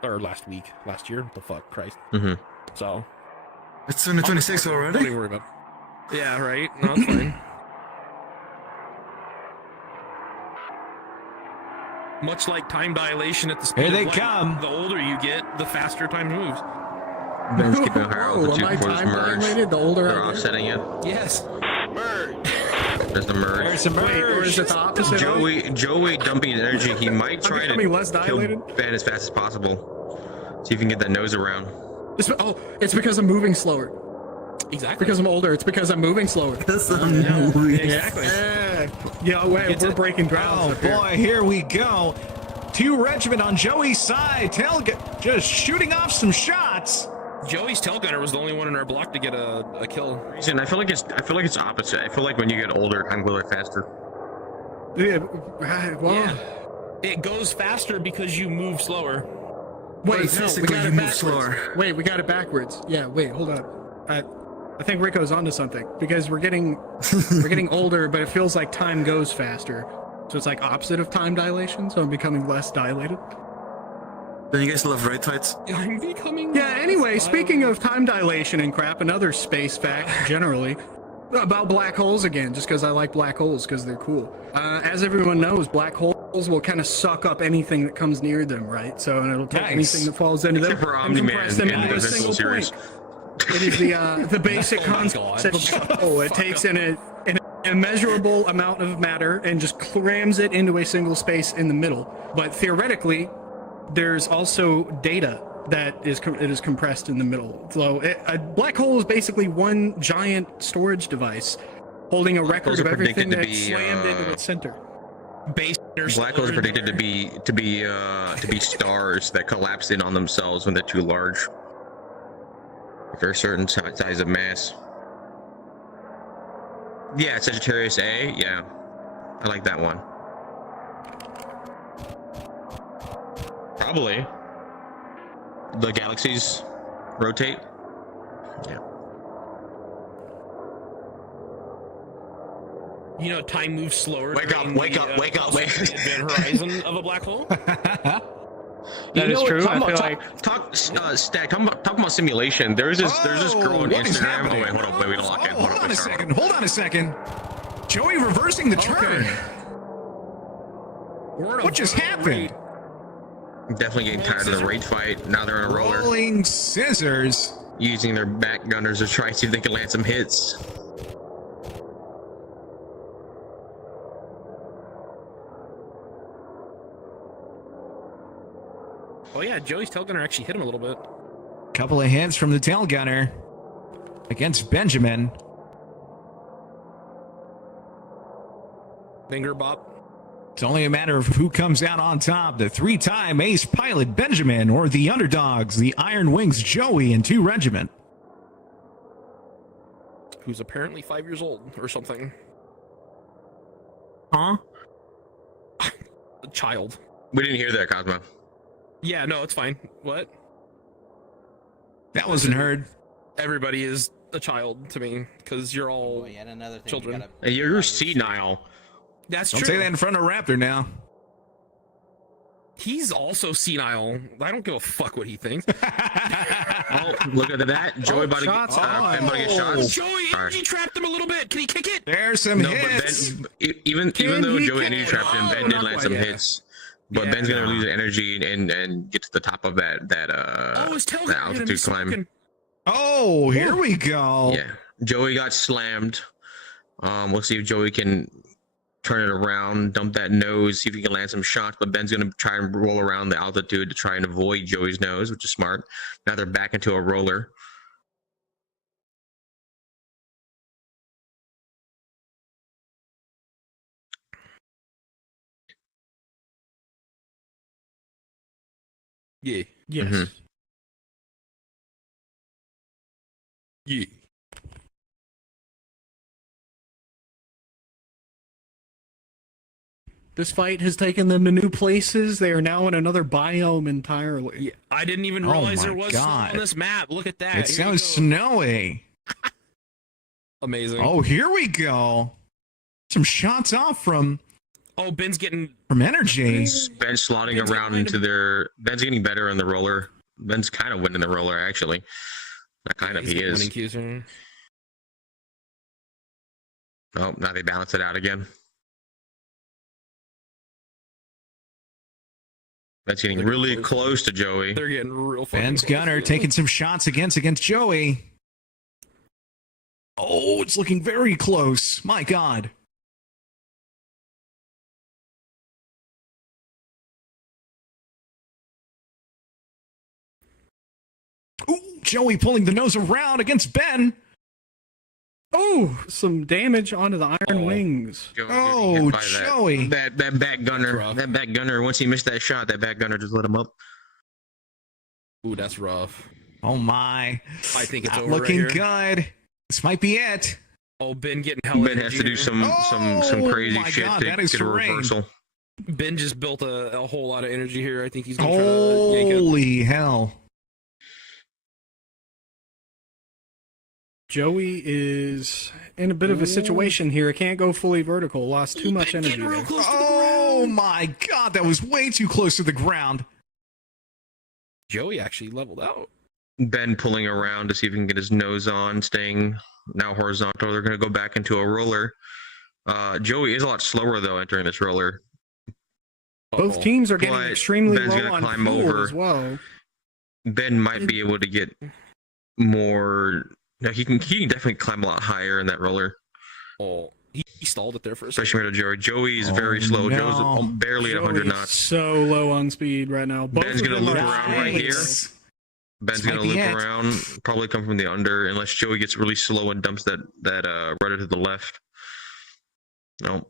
Last year? What the fuck, Christ. So It's 2026 already? don't even worry about it. Yeah, right. No, it's fine. Much like time dilation at the speed Here they of light, come. the older you get, the faster time moves. Ben's keeping a higher Whoa, am altitude I for this time merge. dilated? The older They're I get? offsetting it. Yes. There's the merge. There's a Wait, or is it the opposite? Joey dumping energy. He might try to becoming less kill dilated? Ben as fast as possible. See if he can get that nose around. It's because I'm moving slower. Exactly. Because I'm older. It's because I'm moving slower. Exactly. Yeah, wait, we're breaking ground. Oh boy, here we go. 2 regiment on Joey's side. Just shooting off some shots. Joey's tail gunner was the only one in our block to get a kill. Reason I feel like it's opposite. I feel like when you get older, time goes faster. Yeah, well, Yeah. It goes faster because you move slower. wait, no, we physically got you it move backwards. slower. Wait, we got it backwards. Yeah, wait, hold up. I think Rico's onto something because we're getting older, but it feels like time goes faster. So it's like opposite of time dilation. So I'm becoming less dilated. Then you guys love right fights? I'm becoming. Yeah. Anyway, speaking of time dilation and crap, another space fact generally about black holes again, just because I like black holes because they're cool. As everyone knows, black holes will kind of suck up anything that comes near them, right? So and it'll take anything that falls into them Except for and compress them Omni-Man into a in the single Invincible point. series. It is the basic concept of a black hole. It takes in an immeasurable amount of matter and just crams it into a single space in the middle. But theoretically, there's also data that it is compressed in the middle. So a black hole is basically one giant storage device holding a record of everything that's slammed into its center. Black holes are predicted to be stars that collapse in on themselves when they're too large. For a certain size of mass. Yeah, Sagittarius A. Yeah, I like that one. Probably. The galaxies rotate. Yeah. You know, time moves slower. Wake up! Wake up! Wake up! Wake up! Event horizon of a black hole. That is true. I feel like Stack. Talk about simulation. There's this girl on Instagram. Oh wait, hold on. Wait, we don't lock in. Hold on a second. Hold on a second. Joey reversing the turn. What just happened? Definitely getting tired of the rage fight. Now they're in a roller. Rolling scissors. Using their back gunners to try to see if they can land some hits. Oh yeah, Joey's tail gunner actually hit him a little bit. Couple of hits from the tail gunner against Benjamin. Finger bop. It's only a matter of who comes out on top, the 3-time ace pilot Benjamin or the underdogs, the Iron Wings Joey and 2 Regiment. Who's apparently 5 years old or something. Huh? A child. We didn't hear that, Cosmo. Yeah, no, it's fine. What? That wasn't heard. Everybody is a child to me because you're all children. Hey, you're senile. That's Don't true. say that in front of Raptor now. He's also senile. I don't give a fuck what he thinks. Oh, look at that. Joey about to get Ben about to get shots. Joey energy trapped him a little bit. Can he kick it? There's some hits. But Ben, even though Joey energy trapped him, Ben did land some hits. But Ben's gonna lose energy and get to the top of that his tail that gunner hit him. altitude He's climb. smoking. Oh, here we go. Yeah, Joey got slammed. We'll see if Joey can turn it around, dump that nose, see if he can land some shots. But Ben's gonna try and roll around the altitude to try and avoid Joey's nose, which is smart. Now they're back into a roller. Yeah. yes. Mhm. Yeah. This fight has taken them to new places. They are now in another biome entirely. Yeah. I didn't even Oh realize there my was God. snow on this map. Look at that. It Here sounds we go. snowy. Amazing. Oh, here we go. Some shots off from Ben's getting. energy. Ben's slotting Ben's around getting into their. Ben's getting better in the roller. Ben's kind of winning the roller, actually. Not kind of, He's he getting is. winning cues here. Oh, now they balance it out again. That's getting really close to Joey. They're getting real fucking Ben's close, gunner dude. taking some shots against Joey. Oh, it's looking very close. My God. Ooh, Joey pulling the nose around against Ben. Oh, some damage onto the iron wings. Joey Oh, getting hit by Joey. That back gunner. That back gunner. Once he missed that shot, that back gunner just lit him up. Ooh, that's rough. Oh my. I think it's Not over looking right here. good. This might be it. Oh, Ben getting hella Ben has to do some crazy my shit God, to that is get a terrain. reversal. Ben just built a whole lot of energy here. I think he's gonna try to yank it. Holy hell. Joey is in a bit of a situation here. Can't go fully vertical. Lost too much energy Getting real there. close to the Oh ground. my God, that was way too close to the ground. Joey actually leveled out. Ben pulling around to see if he can get his nose on, staying now horizontal. They're going to go back into a roller. Joey is a lot slower, though, entering this roller. Both teams are getting But extremely Ben's low gonna on climb fuel over. as well. Ben might be able to get more. No, he can definitely climb a lot higher in that roller, Oh, he stalled it there for a second. especially compared to Joey. Joey's very Oh, slow. no. Joe's barely at 100 Joey's knots. so low on speed right now. Both Ben's of gonna them loop are around right extremely here. low. Ben's This might going to be loop it. around, probably come from the under, unless Joey gets really slow and dumps that rudder to the left. No,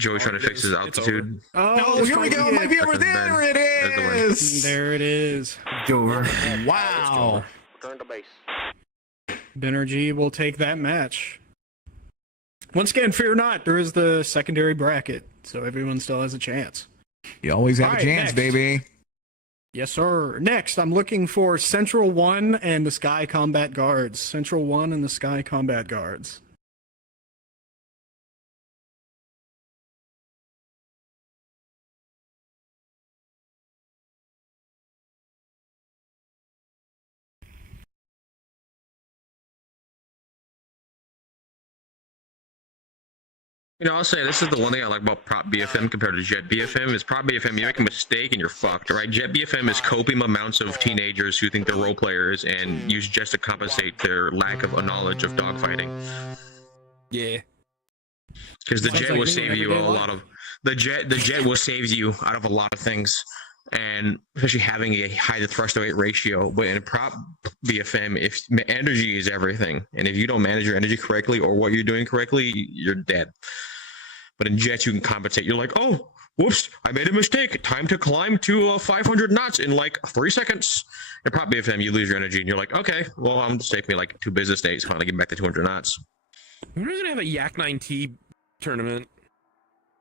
Joey's trying to fix his it's altitude. Oh, Oh, here we go. It might be over There's Ben. there. It There's the win. is. There it is. Wow. Benergy will take that match. Once again, fear not. There is the secondary bracket, so everyone still has a chance. You always have All a right, chance, next. baby. Yes, sir. Next, I'm looking for Central 1 and the Sky Combat Guards. Central 1 and the Sky Combat Guards. You know, I'll say this is the one thing I like about Prop BFM compared to Jet BFM is Prop BFM, you make a mistake and you're fucked, right? Jet BFM is coping amounts of teenagers who think they're role players and use just to compensate their lack of a knowledge of dogfighting. Yeah. Because the Sounds jet like will me save in you a everyday lot of the jet will save you out of a lot of things, and especially having a high to thrust to weight ratio. But in Prop BFM, if energy is everything, and if you don't manage your energy correctly or what you're doing correctly, you're dead. But in jets, you can compensate. You're like, oh, whoops, I made a mistake. Time to climb to 500 knots in like 3 seconds. In Prop BFM, you lose your energy, and you're like, okay, well, I'm just taking me like 2 business days finally get back to 200 knots. We're gonna have a Yak 9T tournament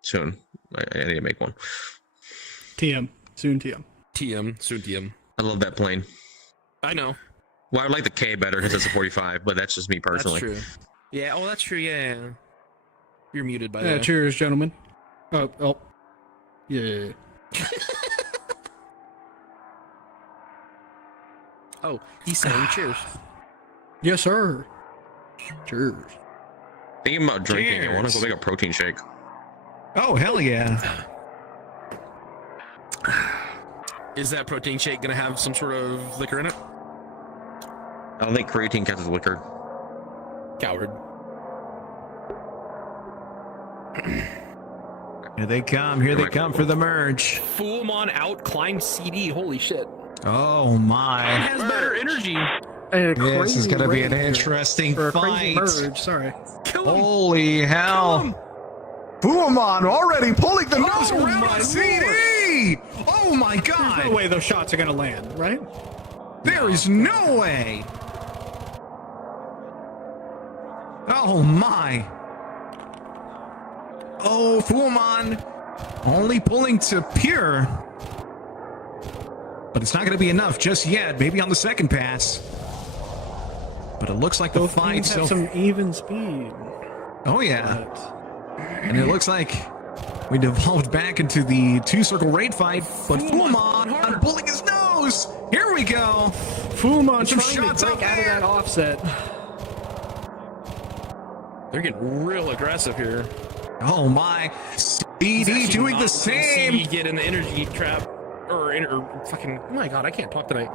Soon. I need to make one. TM. Soon TM. soon TM. I love that plane. I know. Well, I like the K better because it's a 45, but that's just me personally. That's true. Yeah. Oh, that's true. Yeah. You're muted by Yeah, that. cheers, gentlemen. Oh. Yeah. Oh, he's saying cheers. Yes, sir. Cheers. Thinking about drinking. I want to Cheers. go make a protein shake. Oh, hell yeah. Is that protein shake gonna have some sort of liquor in it? I don't think creatine counts as liquor. Coward. Here they come. Here they come for the merge. Fullmon out climb CD. Holy shit. Oh, my. Has better energy. This is going to be an interesting Or a fight. crazy merge, sorry. Kill him. Holy hell. Fuamon already pulling the nose Oh around my on CD. Oh, my There's God. no way those shots are going to land, right? There is no way. Oh, my. Oh, Fuamon only pulling to pure. But it's not going to be enough just yet. Maybe on the second pass. But it looks like the Both fight teams have some even speed. Oh, yeah. But And it looks like we devolved back into the 2-circle raid fight. But Fuamon pulling his nose. Here we go. Fullmon Some trying shots to up break out of there. that offset. They're getting real aggressive here. Oh, my. CD doing the same. CD get in the energy trap or fucking. Oh my god, I can't talk tonight.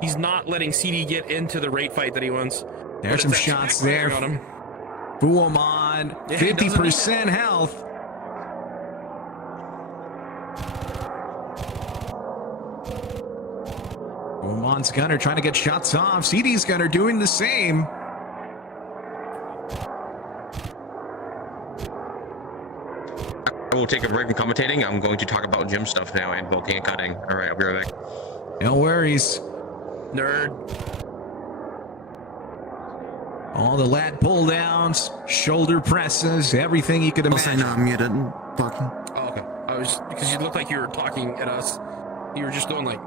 He's not letting CD get into the rate fight that he wants. There's some shots there. On him. Fuomon, 50% health. Fuomon's gunner trying to get shots off. CD's gunner doing the same. I will take a break from commentating. I'm going to talk about gym stuff now and bulking and cutting. All right, I'll be right back. No worries. Nerd. All the lat pull downs, shoulder presses, everything you could imagine. I'm muted. Fucking. Oh, okay. I was because you looked like you were talking at us. You were just going like.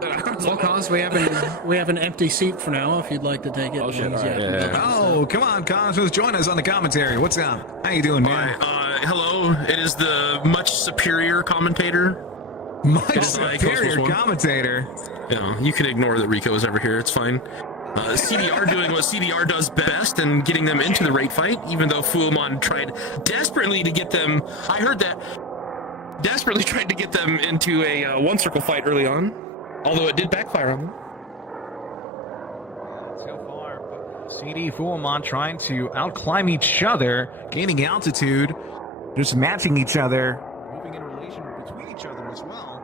Well, Cos, we have an empty seat for now. If you'd like to take it. Oh shit! Right, Oh, come on, Cosmos, join us on the commentary. What's up? How you doing, man? Hello. It is the much superior commentator. Much superior commentator. Yeah, you can ignore that Rico is over here. It's fine. CDR doing what CDR does best and getting them into the rate fight, even though Fuomon tried desperately to get them. I heard that. Desperately tried to get them into a one circle fight early on, although it did backfire on them. So far, but CD Fuomon trying to outclimb each other, gaining altitude, just matching each other, moving in relation between each other as well.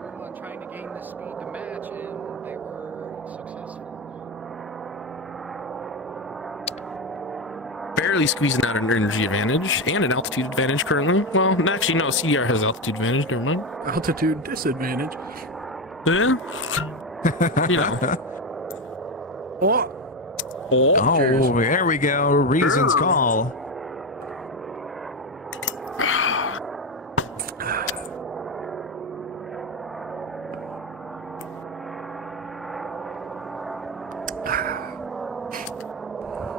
Fuomon trying to gain the speed to match, and they were successful. Barely squeezing out an energy advantage and an altitude advantage currently. Well, actually, no, CDR has altitude advantage. Never mind. Altitude disadvantage. Yeah. You know. Oh, there we go. Reasons call.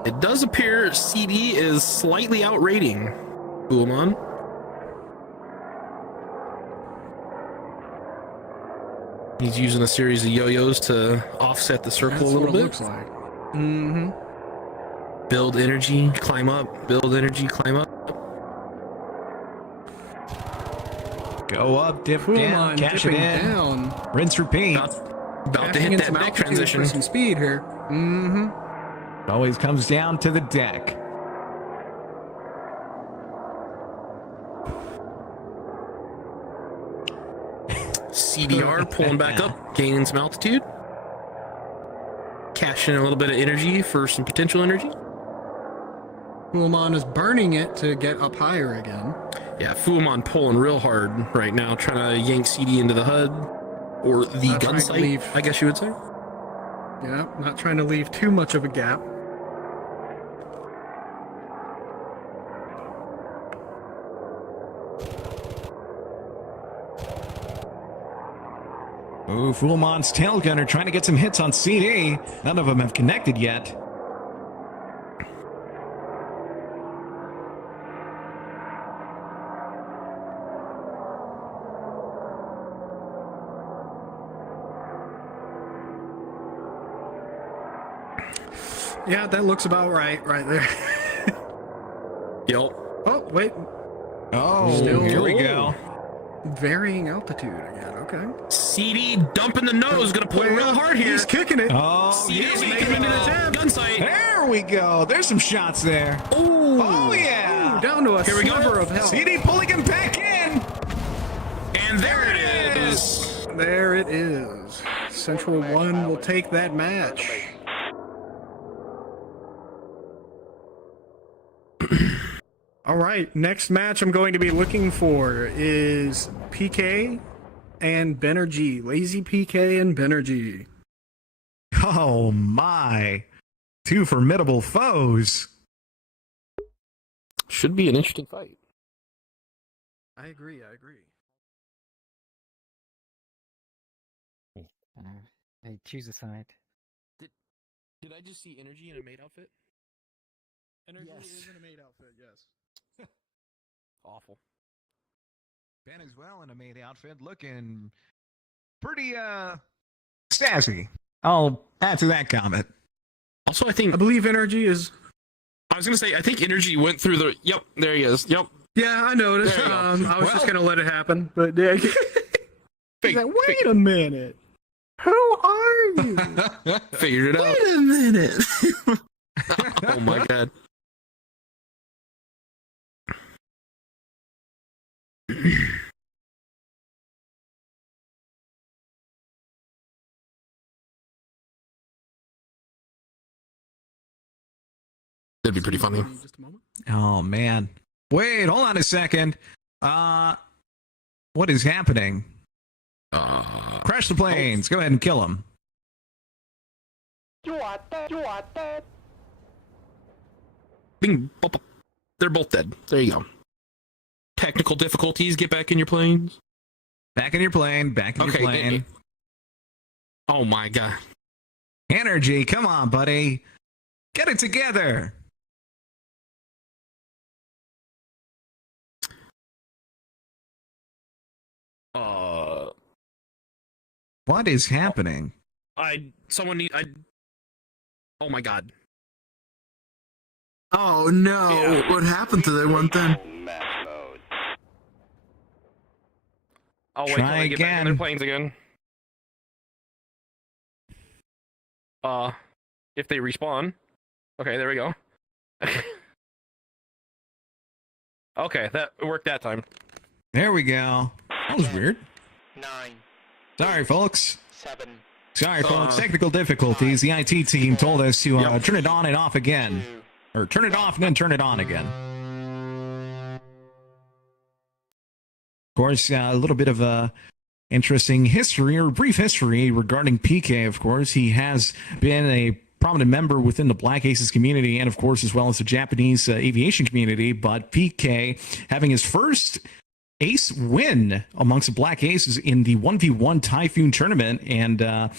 It does appear CD is slightly outrating Fuomon. He's using a series of yo-yos to offset the circle a little bit. Looks like. Mm-hmm. Build energy, climb up. Build energy, climb up. Go up, dip down, cash it in. Down. Rinse, repeat. About to hit that back transition. For some speed here. Mm-hmm. It always comes down to the deck. CDR pulling back up, gaining some altitude. Cash in a little bit of energy for some potential energy. Fuomon is burning it to get up higher again. Yeah, Fuomon pulling real hard right now, trying to yank CD into the HUD. Or the gun sight, I guess you would say. Yeah, not trying to leave too much of a gap. Ooh, Fuomon's tail gunner trying to get some hits on CD. None of them have connected yet. Yeah, that looks about right there. Yep. Oh, wait. Oh, here we go. Varying altitude again, okay. CD dumping the nose, gonna pull real hard here. He's kicking it. Oh, CD's making him into the gun sight. There we go. There's some shots there. Ooh. Oh, yeah. Ooh, down to a sliver of health. CD pulling him back in. And there it is. There it is. Central 1 will take that match. All right, next match I'm going to be looking for is PK and Benergy. Lazy PK and Benergy. Oh, my. Two formidable foes. Should be an interesting fight. I agree. I choose a side. Did I just see energy in a maid outfit? Energy is in a maid outfit, yes. Awful. Ben as well in a maid outfit, looking pretty, sassy. I'll add to that comment. Also, I I believe Energy is... was gonna say, I think energy went through the, yep, there he is. Yep. Yeah, I noticed. There you go. I was just Well- gonna let it happen, but yeah. He's Fig- like, wait a minute. Who are you? Figured it out. Wait a minute. Oh my god. That'd be pretty funny. Just a moment. Oh man. Wait, hold on a second. What is happening? Crash the planes. Go ahead and kill them. Bing, bop, bop. They're both dead. There you go. Technical difficulties. Get back in your planes. Back in your plane. Back in your plane. Oh my god. Energy. Come on, buddy. Get it together. What is happening? Someone need. Oh my god. Oh no! What happened to that one then? I'll wait Try till they get back in their again. planes again. If they respawn. Okay, there we go. Okay, that worked that time. There we go. That was weird. 9, Sorry, folks. 7, Sorry, folks. Technical difficulties. The IT team told us to turn it on and off again. 2. Or turn it off and then turn it on again. Of course, a little bit of a interesting history, or brief history, regarding PK, of course. He has been a prominent member within the Black Aces community and, of course, as well as the Japanese aviation community. But PK having his first ace win amongst the Black Aces in the 1v1 Typhoon tournament, and I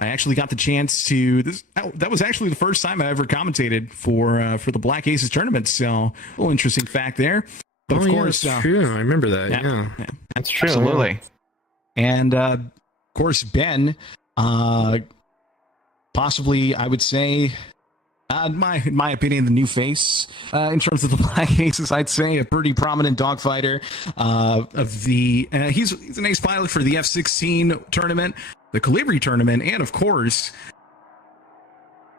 actually got the chance to that was actually the first time I ever commentated for the Black Aces tournament, so a little interesting fact there. But of course, that's true. I remember that. Yeah, that's true. absolutely. And of course, Ben, possibly I would say, in my opinion, the new face in terms of the Black Aces. I'd say a pretty prominent dogfighter of the. He's an ace pilot for the F-16 tournament, the Calibri tournament, and of course,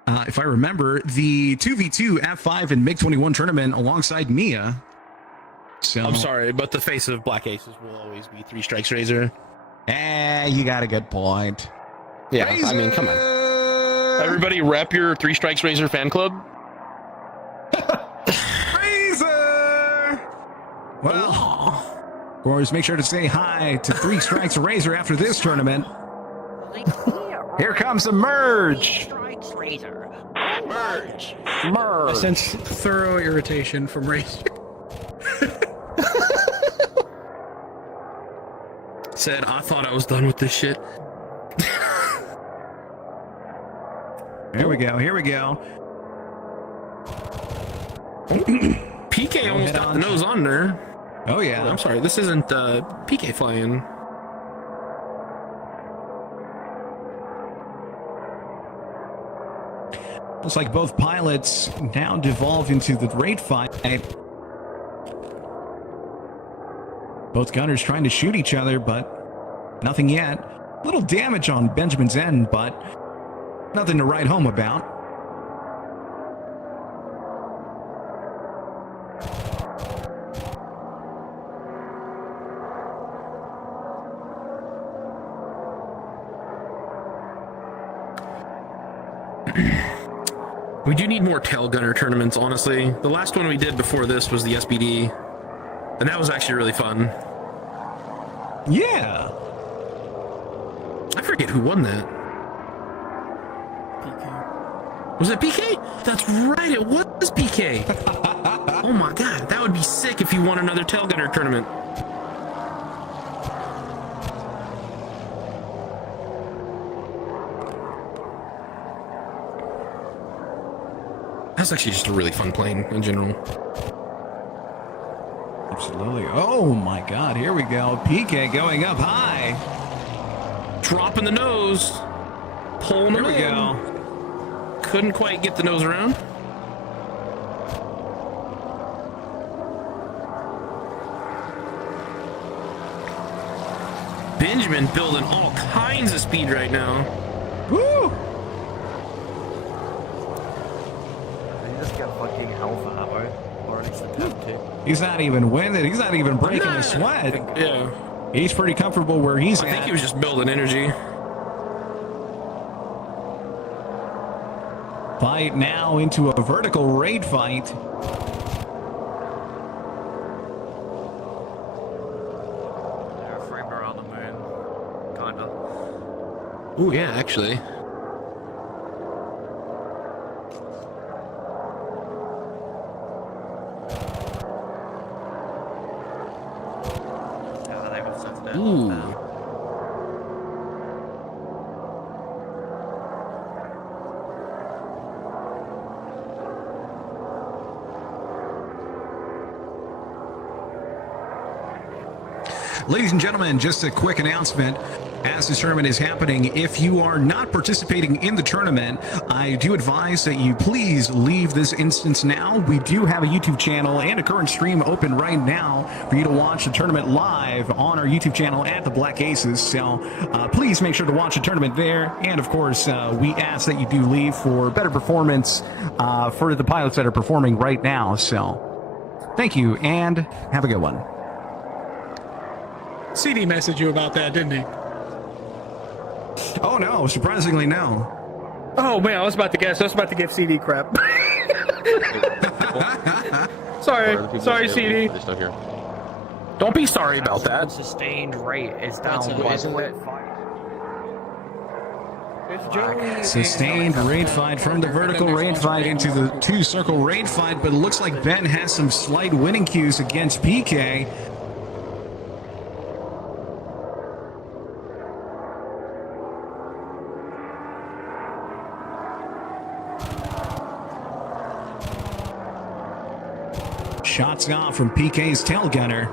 if I remember, the 2v2 F5 and MiG-21 tournament alongside Mia. So I'm sorry, but the face of Black Aces will always be Three Strikes Razor. You got a good point. Yeah, I mean, come on. Everybody rep your Three Strikes Razor fan club. Razor! Well, of course, make sure to say hi to Three Strikes Razor after this tournament. Here comes the merge. Merge. I sense thorough irritation from Razor. Said, I thought I was done with this shit. Here we go. Here we go. PK almost got the nose on there. Oh, yeah. I'm sorry, this isn't PK flying. Looks like both pilots now devolve into the raid fight. Both gunners trying to shoot each other, but nothing yet. Little damage on Benjamin's end, but nothing to write home about. We do need more tail gunner tournaments, honestly. The last one we did before this was the SBD, and that was actually really fun. Yeah. I forget who won that. PK. Was it PK? That's right, it was PK. Oh my god, that would be sick if you won another tail gunner tournament. That's actually just a really fun plane in general. Absolutely. Oh my god, here we go. PK going up high. Dropping the nose. Pulling Here it we in. go. Couldn't quite get the nose around. Benjamin building all kinds of speed right now. Woo! Did he just get fucking hell for ammo? Or at least attempt to? He's not even winning. He's not even breaking a sweat. Yeah. He's pretty comfortable where he's I at. think he was just building energy. Fight now into a vertical raid fight. They're a frame around the moon. Kinda. Ooh, yeah, actually. Yeah, they got set to Ooh. Ladies and gentlemen, just a quick announcement. As this tournament is happening, if you are not participating in the tournament, I do advise that you please leave this instance now. We do have a YouTube channel and a current stream open right now for you to watch the tournament live on our YouTube channel at the Black Aces. So please make sure to watch the tournament there. And of course, we ask that you do leave for better performance for the pilots that are performing right now. So thank you and have a good one. CD messaged you about that, didn't he? Oh no, surprisingly no. Oh man, I was about to guess. I was about to give CD crap. sorry, CD. Don't be sorry about that. Sustained rate is down. Isn't it? It's Joey. Sustained raid fight from the vertical raid fight into the two-circle raid fight, but it looks like Ben has some slight winning cues against PK. Shots off from PK's tail gunner.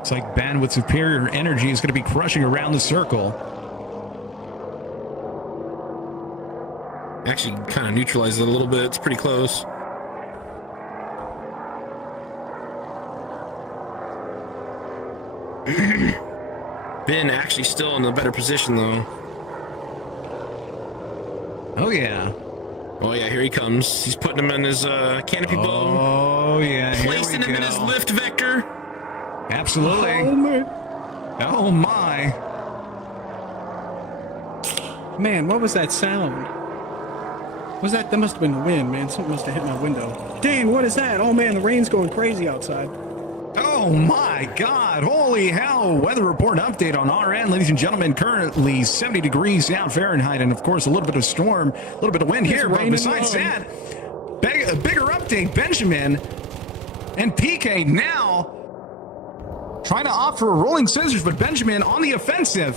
It's like Ben with superior energy is going to be crushing around the circle. Actually, kind of neutralized it a little bit. It's pretty close. Ben actually still in a better position though. Oh yeah. Oh yeah, here he comes. He's putting him in his canopy bow. Oh yeah. Placing him in his lift vector. Absolutely. Oh man. Oh my. Man, what was that sound? Was that? That must have been the wind, man. Something must have hit my window. Dang, what is that? Oh man, the rain's going crazy outside. Oh my God, holy hell. Weather report update on our end, ladies and gentlemen. Currently 70 degrees out Fahrenheit, and of course a little bit of storm, a little bit of wind here. But besides that, a bigger update, Benjamin and PK now trying to opt for a rolling scissors, but Benjamin on the offensive.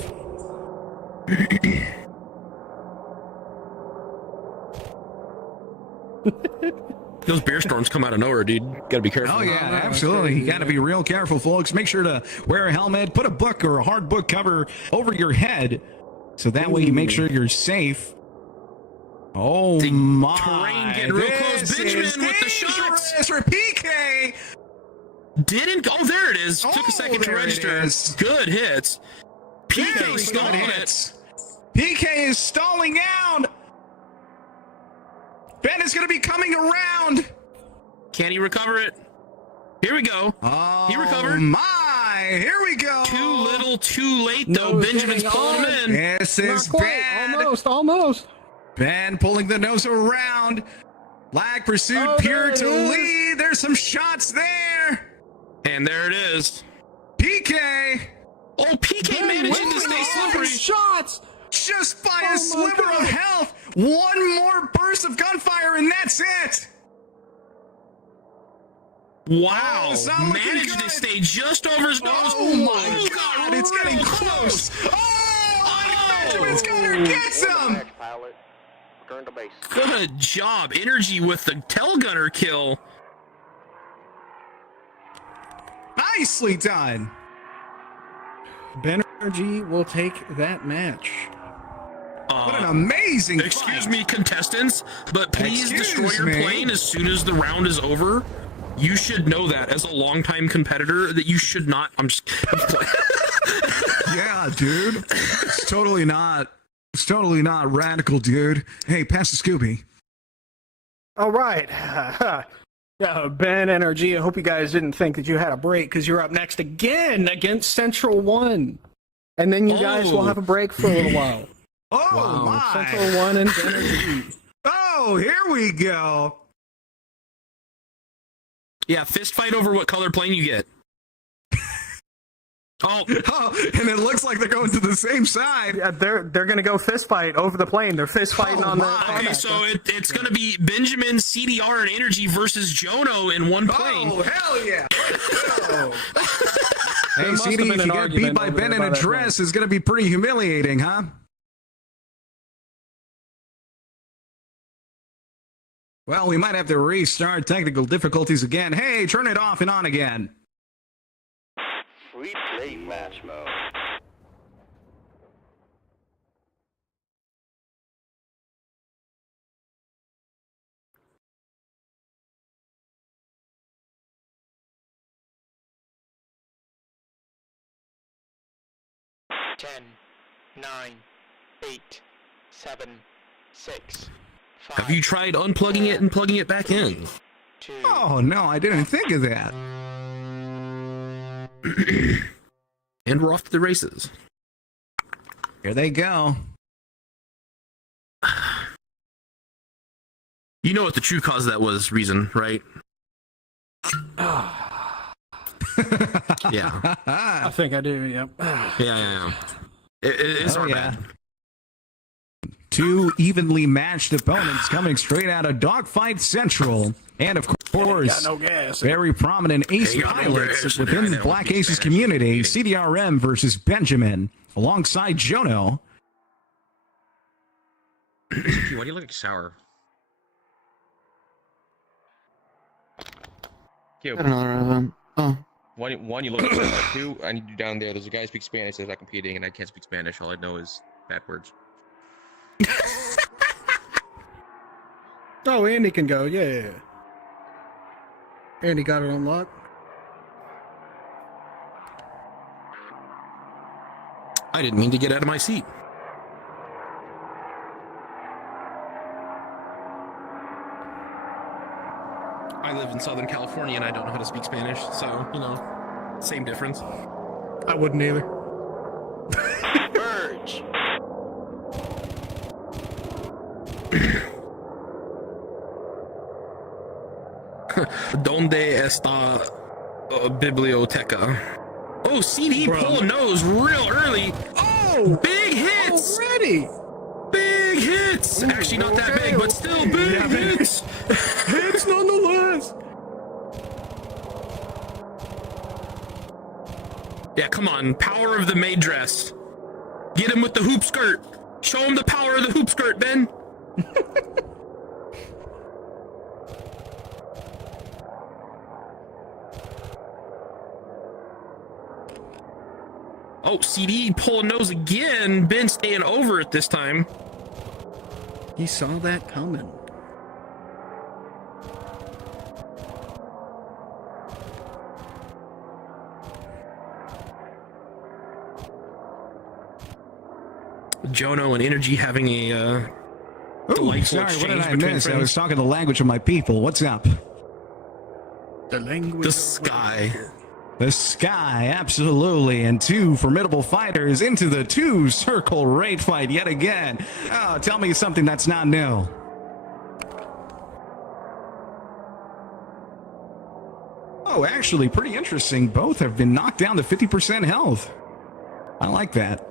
Those beer storms come out of nowhere, dude. Gotta be careful. Oh yeah, absolutely. You gotta be real careful, folks. Make sure to wear a helmet, put a book or a hard book cover over your head, so that way you make sure you're safe. Oh my! Terrain getting real close. Benjamin with the shots for PK. Didn't go. Oh, there it is. Took a second to register. Good hits. PK stalling it. PK is stalling out. Ben is going to be coming around. Can he recover it? Here we go. Oh, he recovered. My, here we go. Too little, too late, though. Benjamin's pulling him in. This is Ben. Almost. Ben pulling the nose around. Flag pursuit, pure to lead. There's some shots there. And there it is. PK. Oh, PK managing to stay slippery. Shots. Just by a sliver of health. One more burst of gunfire, and that's it. Wow. Managed to stay just over his nose. Oh my God. It's getting close. Oh, Benjamin's gunner gets him. Good job. Energy with the telegunner kill. Nicely done. Ben Energy will take that match. What an amazing Excuse fight. me, contestants, but please destroy Excuse your me? plane as soon as the round is over. You should know that as a longtime competitor that you should not. I'm just. Yeah, dude. It's totally not radical, dude. Hey, pass the Scooby. All right. Yeah, Ben Energy, I hope you guys didn't think that you had a break because you're up next again against Central 1. And then you guys will have a break for a little while. Oh, my. Central 1 and Ben Energy. Oh, here we go. Yeah, fist fight over what color plane you get. Oh, and it looks like they're going to the same side. Yeah, they're going to go fist fight over the plane. They're fist fighting on the okay, so it's going to be Benjamin, CDR, and Energy versus Jono in one plane. Oh, hell yeah. Let's go. Hey, must have CD, been if an you get beat argument by over Ben there in by a that dress, it's going to be pretty humiliating, huh? Well, we might have to restart technical difficulties again. Hey, turn it off and on again. Free play match mode. Ten, 9, 8, 7, 6, 5. Have you tried unplugging it and plugging it back in? 2. Oh, no, I didn't think of that. And we're off to the races. Here they go. You know what the true cause of that was, Reason, right? Yeah. I think I do, yep. Yeah. It's our bad. Two evenly matched opponents coming straight out of Dogfight Central. And of course, no gas. very prominent ace Ain't got no pilots gas. within the Black Aces community. CDRM versus Benjamin alongside Jono. Why do you look sour? Cube. Another event. Oh. One, you look sour. Two, I need you down there. There's a guy who speaks Spanish that's not competing, and I can't speak Spanish. All I know is bad words. Oh, Andy can go, yeah. Andy got it unlocked. I didn't mean to get out of my seat. I live in Southern California and I don't know how to speak Spanish, so, you know, same difference. I wouldn't either. Merge. ¿Dónde está biblioteca? Oh, CD pull a nose real early. Oh! Big hits! Already! Big hits! Actually, not that big, but still big hits! Hits nonetheless! Yeah, come on. Power of the maid dress. Get him with the hoop skirt. Show him the power of the hoop skirt, Ben. Oh, CD pulling nose again. Ben staying over it this time. He saw that coming. Jono and Energy having a delightful Sorry, what exchange did I between miss? I friends. was talking the language of my people. What's up? The language. The sky. The sky, absolutely. And two formidable fighters into the two-circle raid fight yet again. Oh, tell me something that's not new. Oh, actually, pretty interesting. Both have been knocked down to 50% health. I like that.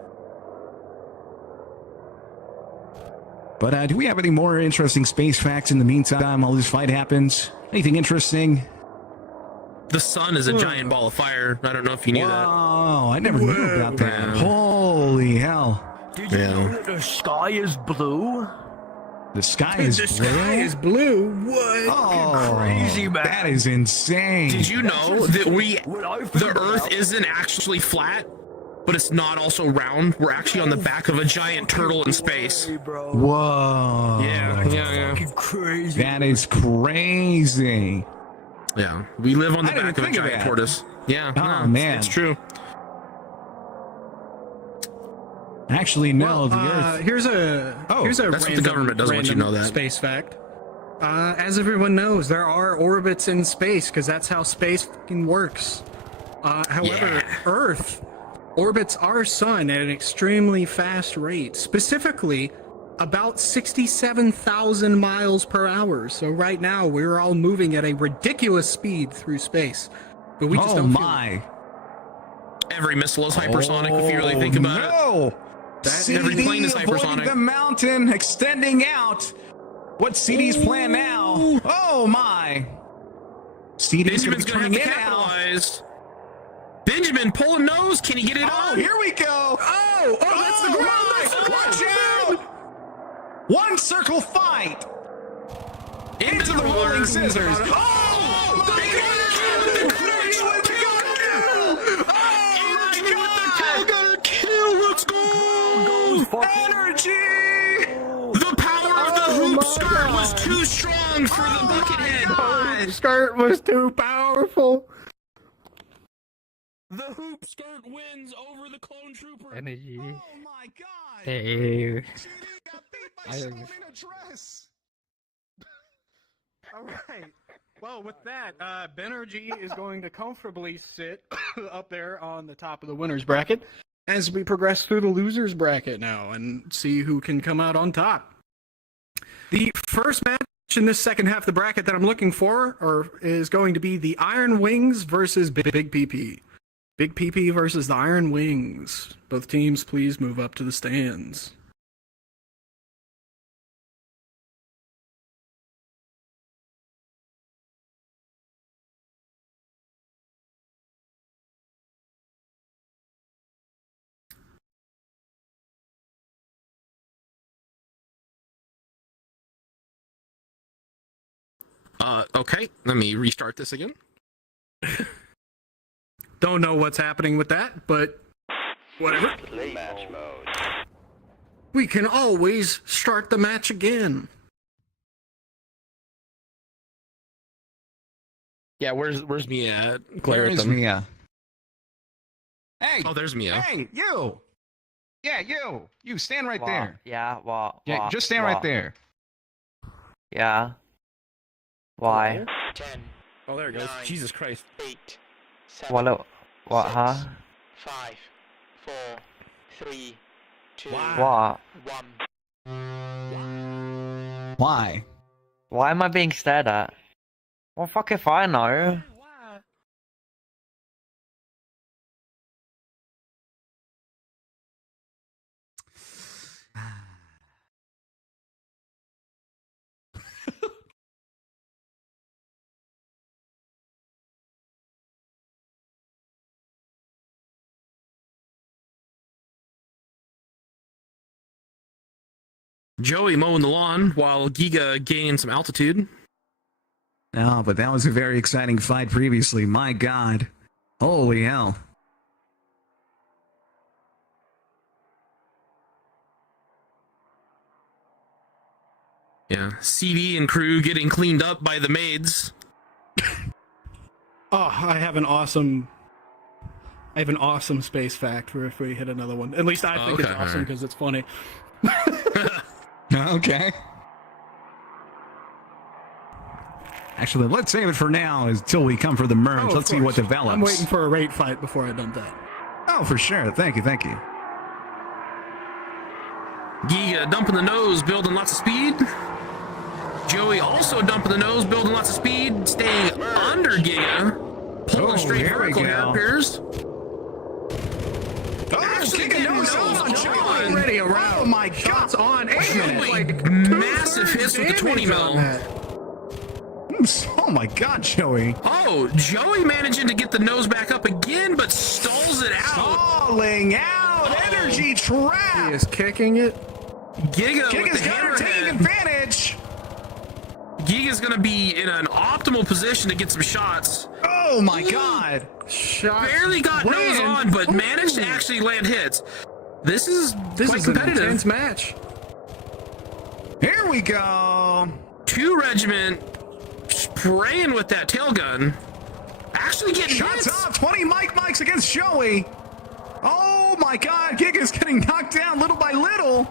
But do we have any more interesting space facts in the meantime while this fight happens? Anything interesting? The sun is a giant ball of fire. I don't know if you knew that. Oh, I never knew about that. Yeah. Holy hell. Did you know that the sky is blue? The sky is The blue? sky is blue. What? Oh, crazy, man. that is insane. Did you know that What I the figured Earth out- isn't actually flat? but it's not also round. We're actually on the back of a giant turtle in space. Whoa. Yeah. Crazy. That is crazy. Yeah, we live on the I didn't back of a think of giant that. tortoise. Yeah, Oh, no, man. it's true. Actually, no. the Earth. Here's a That's what the government doesn't want you to know that. Space fact. As everyone knows, there are orbits in space because that's how space fucking works. However, Earth orbits our sun at an extremely fast rate, specifically about 67,000 miles per hour. So right now, we're all moving at a ridiculous speed through space, but we just don't feel it. Every missile is hypersonic if you really think about it. Every plane is hypersonic. The mountain extending out. What's CD's plan now? Oh my! CD's Benjamin's gonna have to capitalize. Benjamin, pull a nose. Can he get it on? Here we go. Oh, that's the ground. That's the Watch out! One circle fight. Into the rolling scissors. Oh my God! Let's go! Energy! The power of the hoop skirt was too strong for the buckethead. The skirt was too powerful. The hoop skirt wins over the clone trooper. Energy. Oh my God! Hey. got beat by someone in a dress. All right. Well, with that, Benergy is going to comfortably sit up there on the top of the winners bracket as we progress through the losers bracket now and see who can come out on top. The first match in this second half of the bracket that I'm looking for is going to be the Iron Wings versus Big PP. Big PP versus the Iron Wings. Both teams, please move up to the stands. Okay, let me restart this again. Don't know what's happening with that, but whatever. Play match mode. We can always start the match again. Yeah, where's Mia at? Where is Mia? Hey! Oh, there's Mia. Hey, you! Yeah, you! You, stand right there. Yeah, what? Yeah, just stand right there. Yeah. Why? 10. Oh, there it goes. 9, Jesus Christ. 8. 7. What, huh? 5. 4. 3. 2. What? 1. Why? Why am I being stared at? Well, fuck if I know. Joey mowing the lawn while Giga gained some altitude. No, but that was a very exciting fight previously. My God. Holy hell. Yeah, CD and crew getting cleaned up by the maids. Oh, I have an awesome space fact for if we hit another one. At least I think it's awesome because it's funny. Okay. Actually, let's save it for now until we come for the merge. Let's see what develops. I'm waiting for a rate fight before I done that. Oh, for sure. Thank you, thank you. Giga dumping the nose, building lots of speed. Joey also dumping the nose, building lots of speed, staying under Giga. Pulling straight vertical here, it appears. Giga nose on Joey. Already around. Oh my God. Shots on. Massive hits with the 20 mil. Oh my God, Joey. Oh, Joey managing to get the nose back up again, but stalls it out. Stalling out. Energy trap. He is kicking it. Giga's got her taking advantage. Giga's gonna be in an optimal position to get some shots. Oh my God! Shots Barely got nose land. on, but managed to actually land hits. This is This quite is an competitive. intense match. Here we go. 2 regiment spraying with that tail gun. Actually getting Shots hits. off. 20 Mikes against Joey. Oh my God! Giga's getting knocked down little by little.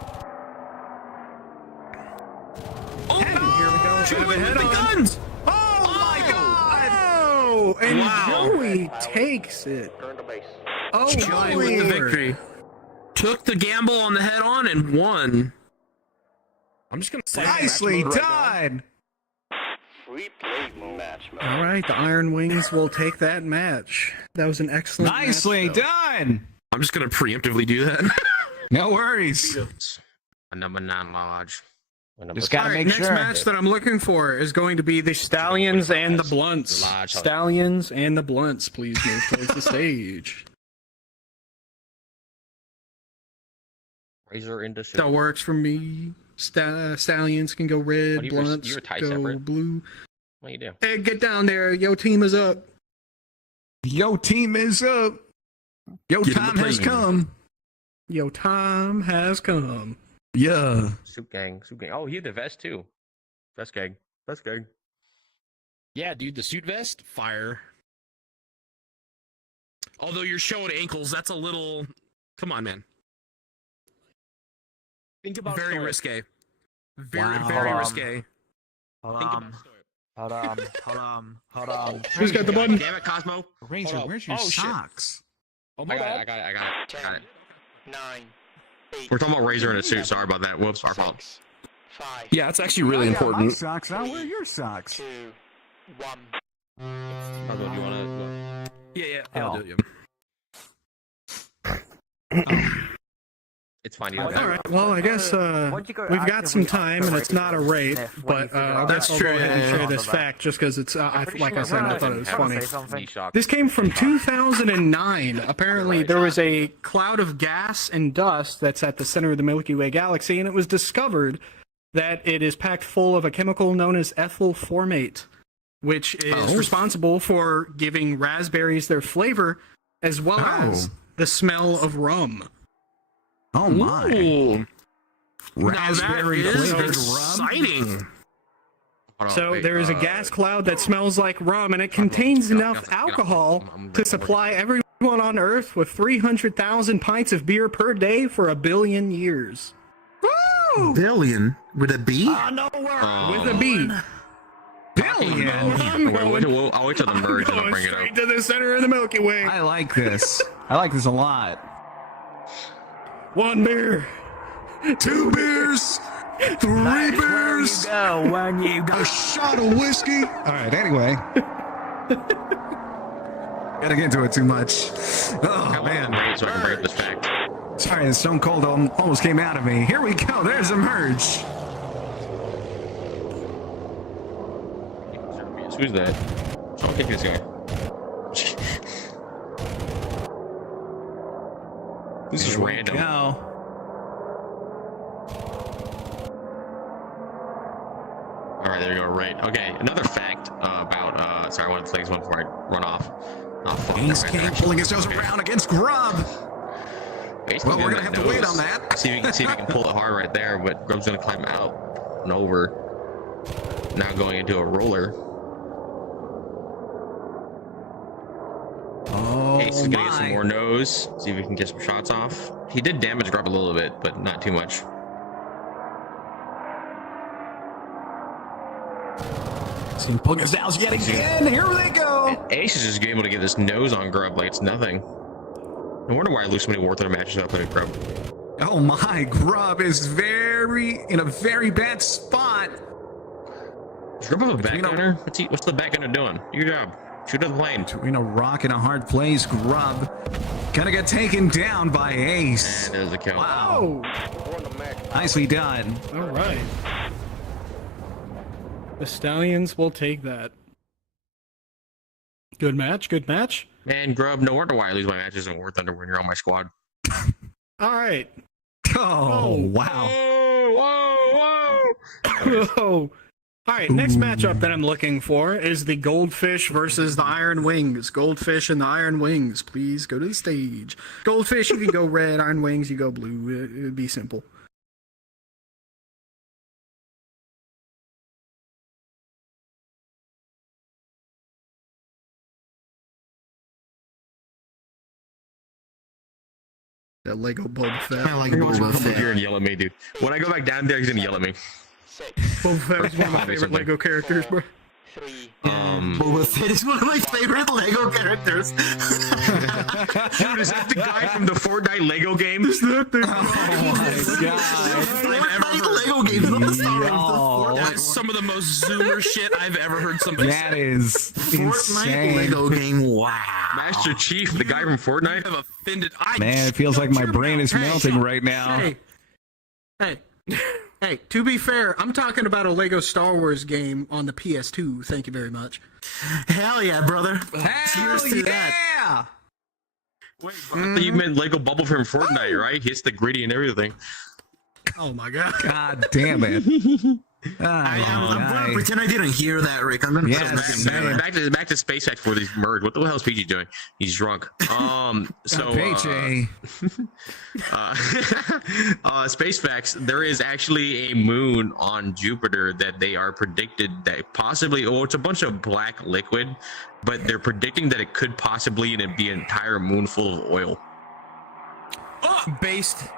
Oh, Head on. Here we go. Joey Bit of a with head the on. guns. Oh my God! Oh, and Wow. Joey takes it. Turn to base. Oh, Joey my with the Lord. victory. Took the gamble on the head on and won. I'm just gonna say Nicely done. Free play mode. Match mode. All right, the Iron Wings will take that match. That was an excellent Nicely match, though. done. I'm just gonna preemptively do that. No worries. A number 9 lodge. Just gotta All right, make next sure. match that I'm looking for is going to be the Stallions and the Blunts. Stallions and the Blunts, please move towards the stage. Razor into That works for me. Stallions can go red, What, you Blunts were tied go separate? blue. What do you do? Hey, get down there. Yo, team is up. Yo, team is up. Yo, Get in the time has plane. come. Yo, time has come. Yeah. Soup gang. Soup gang. Oh, he had the vest too. Vest gang. Vest gang. Yeah, dude, the suit vest, fire. Although you're showing ankles, that's a little. Come on, man. Think about Very story. risque. Very, Wow. very Hold on. risque. Hold Think on. about story. Hold on. Hold on. Hold on. Who's got the button? Damn it, Cosmo. Razor, Hold up. where's your Oh, shit. socks? Oh I my got it. god. I got it. I got it. I got it. 9, 8, We're talking about Razor in a suit. Sorry about that. Whoops. Our fault. 6, 5, Yeah, it's actually really I got my important. socks. I'll wear your socks. 2, 1. Cosmo, do you want to? Yeah, I'll Oh. do it. It's fine. You All don't right. Well, I guess Why'd you go we've got actively some time, and it's operate not a with raid, Sniff when you but figure I out guess That's I'll true, go ahead and yeah, share yeah. this fact just because it's, like I said, I thought it was funny. Something. This came from 2009. Apparently, there was a cloud of gas and dust that's at the center of the Milky Way galaxy, and it was discovered that it is packed full of a chemical known as ethyl formate, which is responsible for giving raspberries their flavor as well as the smell of rum. Oh my. Ooh. Raspberry Now that is flavored rum. exciting. Hold on, So wait, there is a gas cloud that smells like rum, and it contains enough alcohol to supply everyone on Earth with 300,000 pints of beer per day for 1 billion years. Billion with a B? With a B. Billion. I'll wait till the merge and I'll Going bring it straight up. to the center of the Milky Way. I like this. I like this a lot. 1 beer. 2 beers. 3 beers. Go when you go. A shot of whiskey. All right. Anyway. Gotta get into it too much. Oh man. Wait, so I can bring up this fact. Sorry, the Stone Cold almost came out of me. Here we go. There's a merge. Who's that? I'll kick this guy. This is Here we random. go. All right, there you go. Right. Okay. Another fact about. Sorry, I want to say this one before I run off. Oh, fuck. Ace Right King there. pulling his nose around against Grub. Ace Well, King we're in gonna have to nose. wait on that. See if he can pull it hard right there, but Grub's gonna climb out and over. Now going into a roller. Oh Ace is gonna get some my. more nose. See if we can get some shots off. He did damage Grub a little bit, but not too much. See him pulling his down yet again. Here they go. Ace is just able to get this nose on Grub like it's nothing. No wonder why I lose so many War Thunder matches up at Grub. Oh my. Grub is in a very bad spot. Does Grub have a back Between a- gunner? What's the back gunner doing? Your job. Shoot at the plane. Between a rock and a hard place, Grub gonna get taken down by Ace. And there's a kill. Wow. Oh, Nicely done. all right. The Stallions will take that. Good match, good match. Man, Grub, no wonder why I lose my matches in War Thunder when you're on my squad. All right. Oh, wow. Whoa, whoa, whoa! Oh, All right, next matchup that I'm looking for is the Goldfish versus the Iron Wings. Goldfish and the Iron Wings, please go to the stage. Goldfish, you can go red. Iron Wings, you go blue. It would be simple. That Lego Boba Fett. I like Boba Come Fett. here and yell at me, dude. When I go back down there, he's gonna yell at me. Boba Fett is one of my favorite Lego characters, bro. Boba Fett is one of my favorite Lego characters. Dude, is that the guy from the Fortnite Lego game? Is that the Fortnite Lego game, not the Star Wars. That's some of the most Zoomer shit I've ever heard somebody That say. is Fortnite insane. Lego game. Wow. Master Chief, the guy from Fortnite. I've offended. Man, it feels like my brain is melting right now. Hey, to be fair, I'm talking about a Lego Star Wars game on the PS2. Thank you very much. Hell yeah, brother. Hell Cheers to that. yeah! Wait, you meant Lego Bubble from Fortnite, right? He hits the gritty and everything. Oh my god. God damn it. I'm gonna pretend I didn't hear that, Rick. I'm gonna Back to SpaceX for these merge. What the hell is PG doing? He's drunk. SpaceX, there is actually a moon on Jupiter that they are predicted that possibly, it's a bunch of black liquid, but they're predicting that it could possibly be an entire moon full of oil. Based.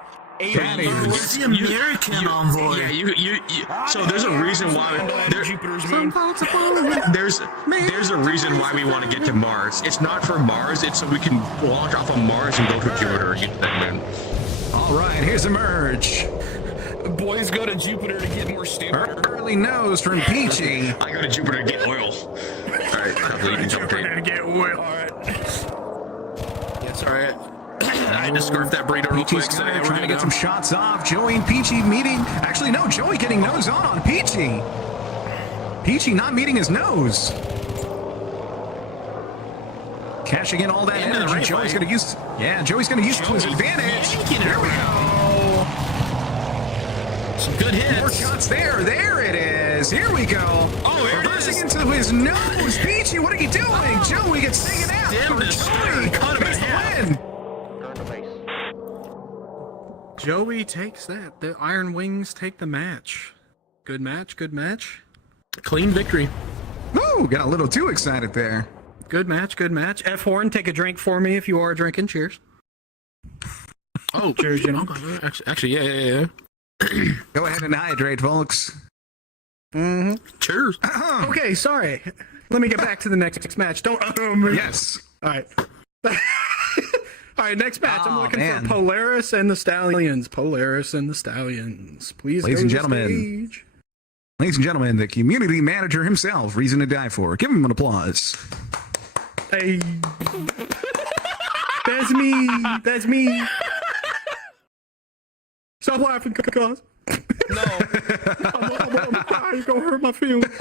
What's the American envoy? Yeah, so there's a reason why there's a reason why we want to get to Mars. It's not for Mars, it's so we can launch off of Mars and go to Jupiter and get to that moon. All right, here's a merge. Boys go to Jupiter to get more stupid. Early nose from Peachy. I go to Jupiter to get oil. Alright, I believe in jump tape. Gonna get oil. Alright. Yes, alright. I had to scarf that burrito real quick. Peachy's trying to get some shots off. Joey and Peachy meeting. Actually, no, Joey getting nose on Peachy. Peachy not meeting his nose. Cashing in all that energy. Joey's going to use. Yeah, Joey's going to use it to his advantage. Here we go. Some good hits. More shots there. There it is. Here we go. Oh, there it is. Into his nose. Peachy, what are you doing? Joey gets taken out. Joey cut him in half. Joey takes that. The Iron Wings take the match. Good match, good match. Clean victory. Woo, got a little too excited there. Good match, good match. F Horn, take a drink for me if you are drinking. Cheers. Oh, cheers, you know. Actually, yeah. Go ahead and hydrate, folks. Mm-hmm. Cheers. Okay, sorry. Let me get back to the next match. Don't. Yes. All right. All right, next match. I'm looking man. for Polaris and the Stallions. Polaris and the Stallions. Please, ladies go and to gentlemen. the stage. Ladies and gentlemen, the community manager himself, reason to die for. Give him an applause. Hey. That's me. That's me. Stop laughing, cuz. No. You're gonna hurt my feelings.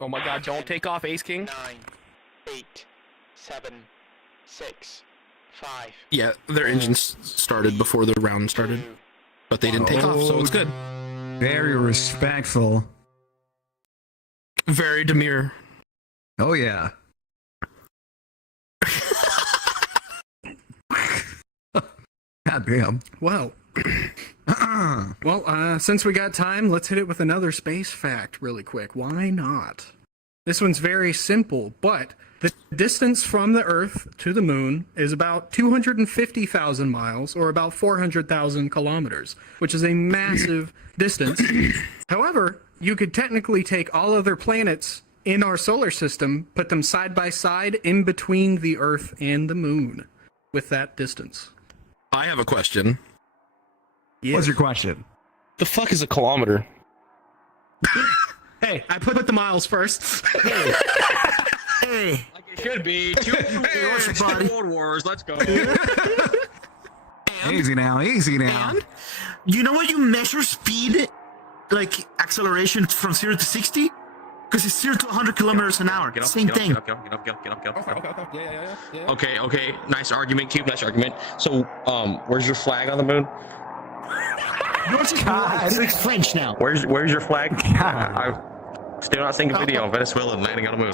Oh my god, don't take off, Ace King. 9, 8, 7, 6, 5. Yeah, their engines started before the round started, but they didn't take off, so it's good. Very respectful. Very demure. Oh, yeah. God damn. Well. Since we got time, let's hit it with another space fact really quick. Why not? This one's very simple, but the distance from the Earth to the moon is about 250,000 miles, or about 400,000 kilometers, which is a massive distance. However, you could technically take all other planets in our solar system, put them side by side in between the Earth and the moon with that distance. I have a question. Yeah. What's your question? The fuck is a kilometer? Hey, I put the miles first. Hey. Like it should be. Two World Wars. Let's go. Easy now, easy now. And you know what you measure speed, like acceleration from 0 to 60? Because it's 0 to 100 kilometers an hour. Same thing. Get up. Okay. Nice argument, Cube. Nice argument. So, where's your flag on the moon? It's French now. Where's your flag? I'm still not seeing a video of Venezuela landing on the moon.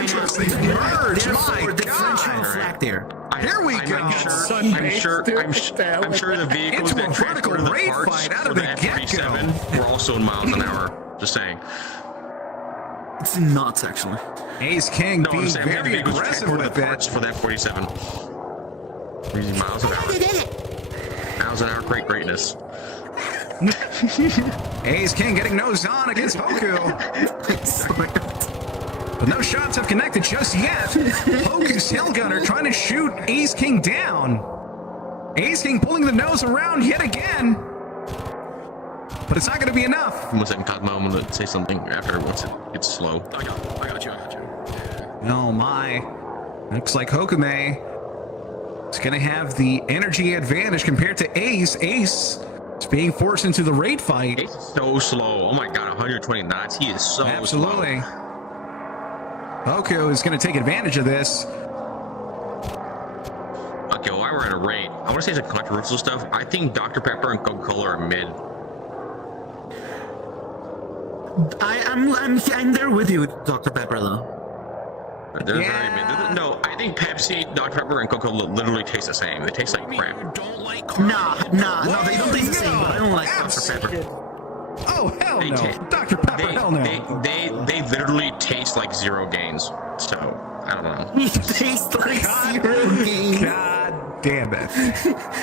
Interesting merge. My The French have a God. flag there. Here we go. I'm sure the vehicles Into a that vertical transported the raid parts fight out for of the the get-go. F-47 were also in miles an hour. Just saying. It's nuts, actually. Ace King No, I'm being saying we had the very vehicles aggressive transporting with the it. parts for the F-47. We're using miles an hour. Miles an hour, greatness. Ace King getting nose on against Hoku. But no shots have connected just yet. Hoku's tail gunner trying to shoot Ace King down. Ace King pulling the nose around yet again. But it's not going to be enough. 1 second, Cosmo. I'm going to say something after once it gets slow. I got you. Oh my. Looks like Hokume is going to have the energy advantage compared to Ace. Ace is being forced into the raid fight. Ace is so slow. Oh my god, 120 knots. He is so Absolutely. slow. Hoku is going to take advantage of this. Okay, well, while we're at a raid, I want to say some controversial stuff. I think Dr. Pepper and Coca-Cola are mid. I'm there with you, Dr. Pepper, though. They're very mid. No, I think Pepsi, Dr. Pepper, and Coca-Cola literally taste the same. They taste like crap. Don't like No, they don't taste the same, but I don't like Dr. Pepper. Oh, hell They no. ta- Dr. Pepper, hell no. They literally taste like zero gains. So, I don't know. It tastes like zero gains. God damn it.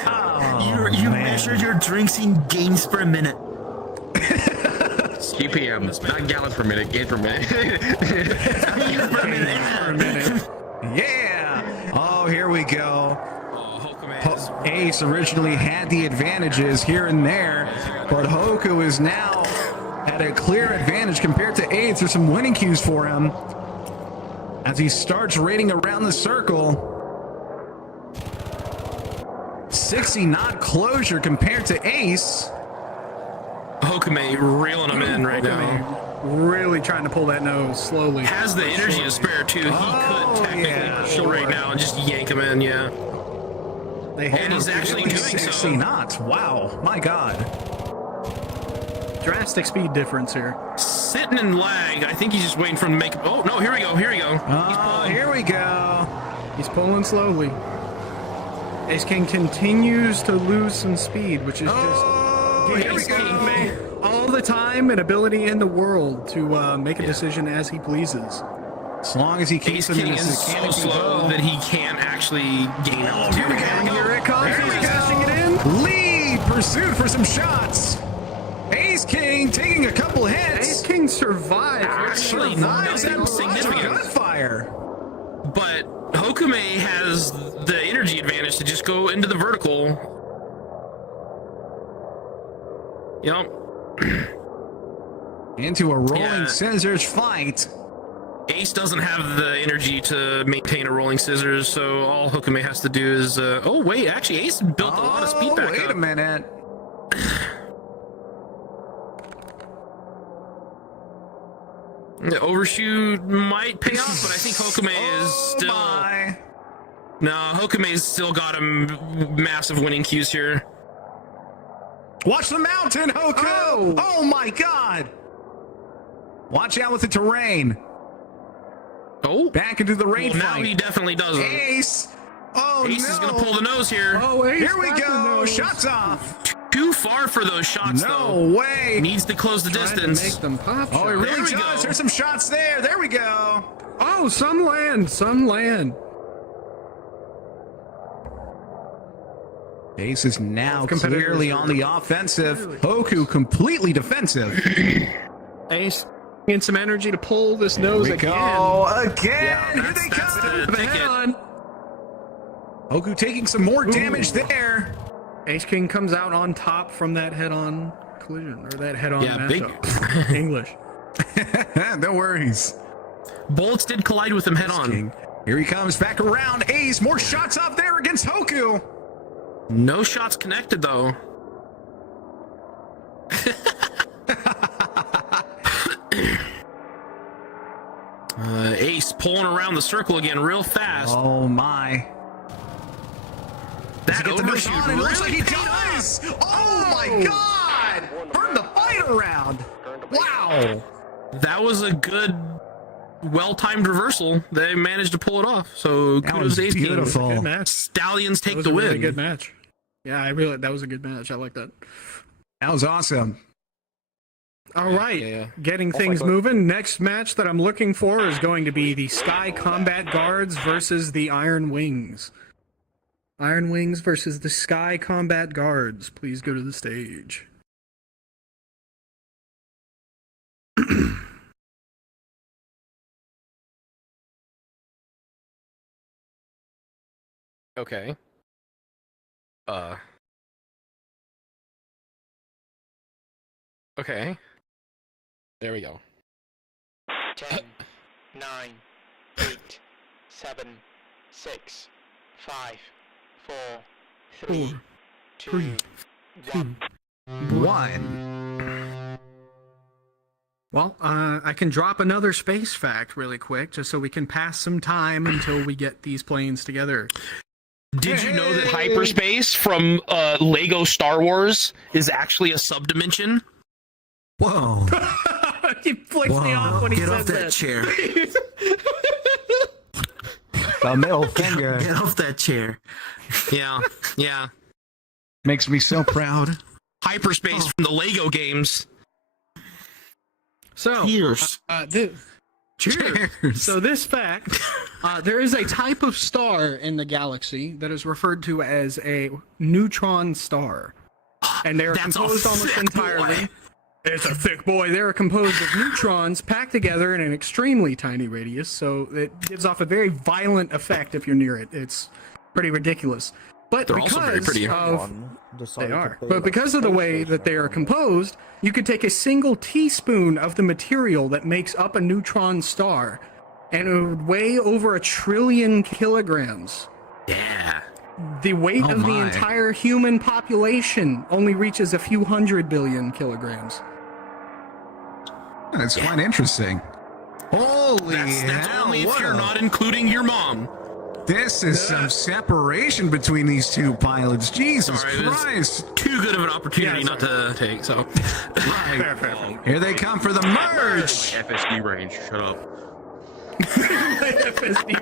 Oh, You man. measured your drinks in gains per minute. GPM, not gallons per minute, gains per minute. Yeah. Oh, here we go. Ace originally had the advantages here and there, but Hoku is now at a clear advantage compared to Ace. There's some winning cues for him as he starts raiding around the circle. 60 knot closure compared to Ace. Hokume reeling him in right now. Really trying to pull that nose slowly. Has the energy to spare too. He could technically chill right now and just yank him in, yeah. And he's actually doing 60 so. knots. Wow. My God. Drastic speed difference here. Sitting in lag. I think he's just waiting for him to make. Oh no! Here we go. Here we go. Oh, here we go. He's pulling slowly. Ace King continues to lose some speed, which is just Here we go. all the time and ability in the world to make a decision as he pleases. As long as he keeps Ace him in King his is so canopy slow bow. that he can't actually gain altitude. Here we go. Here it comes. Here we He's go. pushing it in. Lead pursued for some shots. Ace King taking a couple hits. Ace King survived. Actually, Survives that nothing barrage of significant. gunfire. But Hokume has the energy advantage to just go into the vertical. Yep. Into a rolling Yeah. scissors fight. Ace doesn't have the energy to maintain a rolling scissors, so all Hokume has to do is. Oh wait, actually, Ace built a lot of speed back wait up. a minute. The overshoot might pay off, but I think Hokume is still. My. No, Hokume's still got massive winning cues here. Watch the mountain, Hoku! Oh my God! Watch out with the terrain. Oh, Back into the raid well, now fight. he definitely doesn't. Ace. Oh Ace no! is gonna pull the nose here. Oh, Ace Here we got the go. nose. Shots off. Too far for those shots, No though. way. Needs to close the Trying to distance. make them pop Oh, it shots. really There we does. go. There's some shots there. There we go. Oh, some land. Some land. Ace is now Competitors clearly are- on the offensive. Hoku completely defensive. Ace getting some energy to pull this nose we again. go again. Yeah, Here that's they the come. The head ticket. on. Hoku taking some more damage there. Ace King comes out on top from that head-on collision, or that head-on Yeah, big- matchup. English. No worries. Bullets did collide with him head on. King. Here he comes back around. Ace, more shots off there against Hoku. No shots connected, though. Ace pulling around the circle again real fast. Oh my. Does he get the nose on? It looks like he does! Oh my god! Turned the fight around! Wow! That was a good, well-timed reversal. They managed to pull it off. So kudos to Ace King. Beautiful. Good match. Stallions take That was the a win. really good match. Yeah, that was a good match. I like that. That was awesome. All right, getting things moving. Next match that I'm looking for is going to be the Sky Combat Guards versus the Iron Wings. Iron Wings versus the Sky Combat Guards. Please go to the stage. Okay. Okay. There we go. 10, 9, 8, 7, 6, 5, 4, 3, 2, 1. Well, I can drop another space fact really quick, just so we can pass some time until we get these planes together. Did you know that hyperspace from Lego Star Wars is actually a subdimension? Whoa. He flicks me off when he Get says off that chair. The middle finger. Get off that chair. Yeah. Makes me so proud. Hyperspace from the Lego games. So, Cheers. cheers. So this fact, there is a type of star in the galaxy that is referred to as a neutron star. And they are composed almost entirely. It's a thick boy. They are composed of neutrons packed together in an extremely tiny radius, so it gives off a very violent effect if you're near it. It's pretty ridiculous. But They're also very pretty. They are. But because of the way that they are composed, you could take a single teaspoon of the material that makes up a neutron star, and it would weigh over 1 trillion kilograms. Yeah. The weight of the entire human population only reaches a few 100 billion kilograms. That's quite interesting. Holy That's hell, only if what you're not including your mom. This is some separation between these two pilots. Jesus Sorry, Christ. Too good of an opportunity not to take, so. Right. Here they come for the merge. FSD range. Shut up. FSD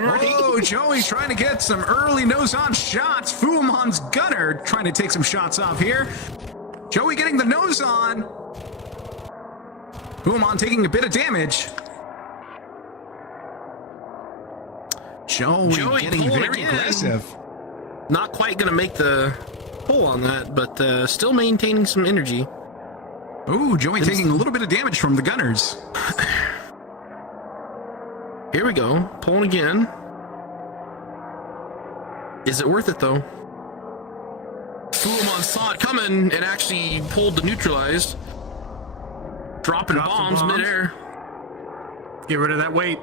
range. Oh, Joey's trying to get some early nose-on shots. Fuumon's gunner trying to take some shots off here. Joey getting the nose on. Fuumon taking a bit of damage. Joey getting very aggressive. Not quite going to make the pull on that, but still maintaining some energy. Ooh, Joey taking a little bit of damage from the gunners. Here we go. Pulling again. Is it worth it, though? Fuumon saw it coming and actually pulled the neutralized. Dropping bombs midair. Get rid of that weight.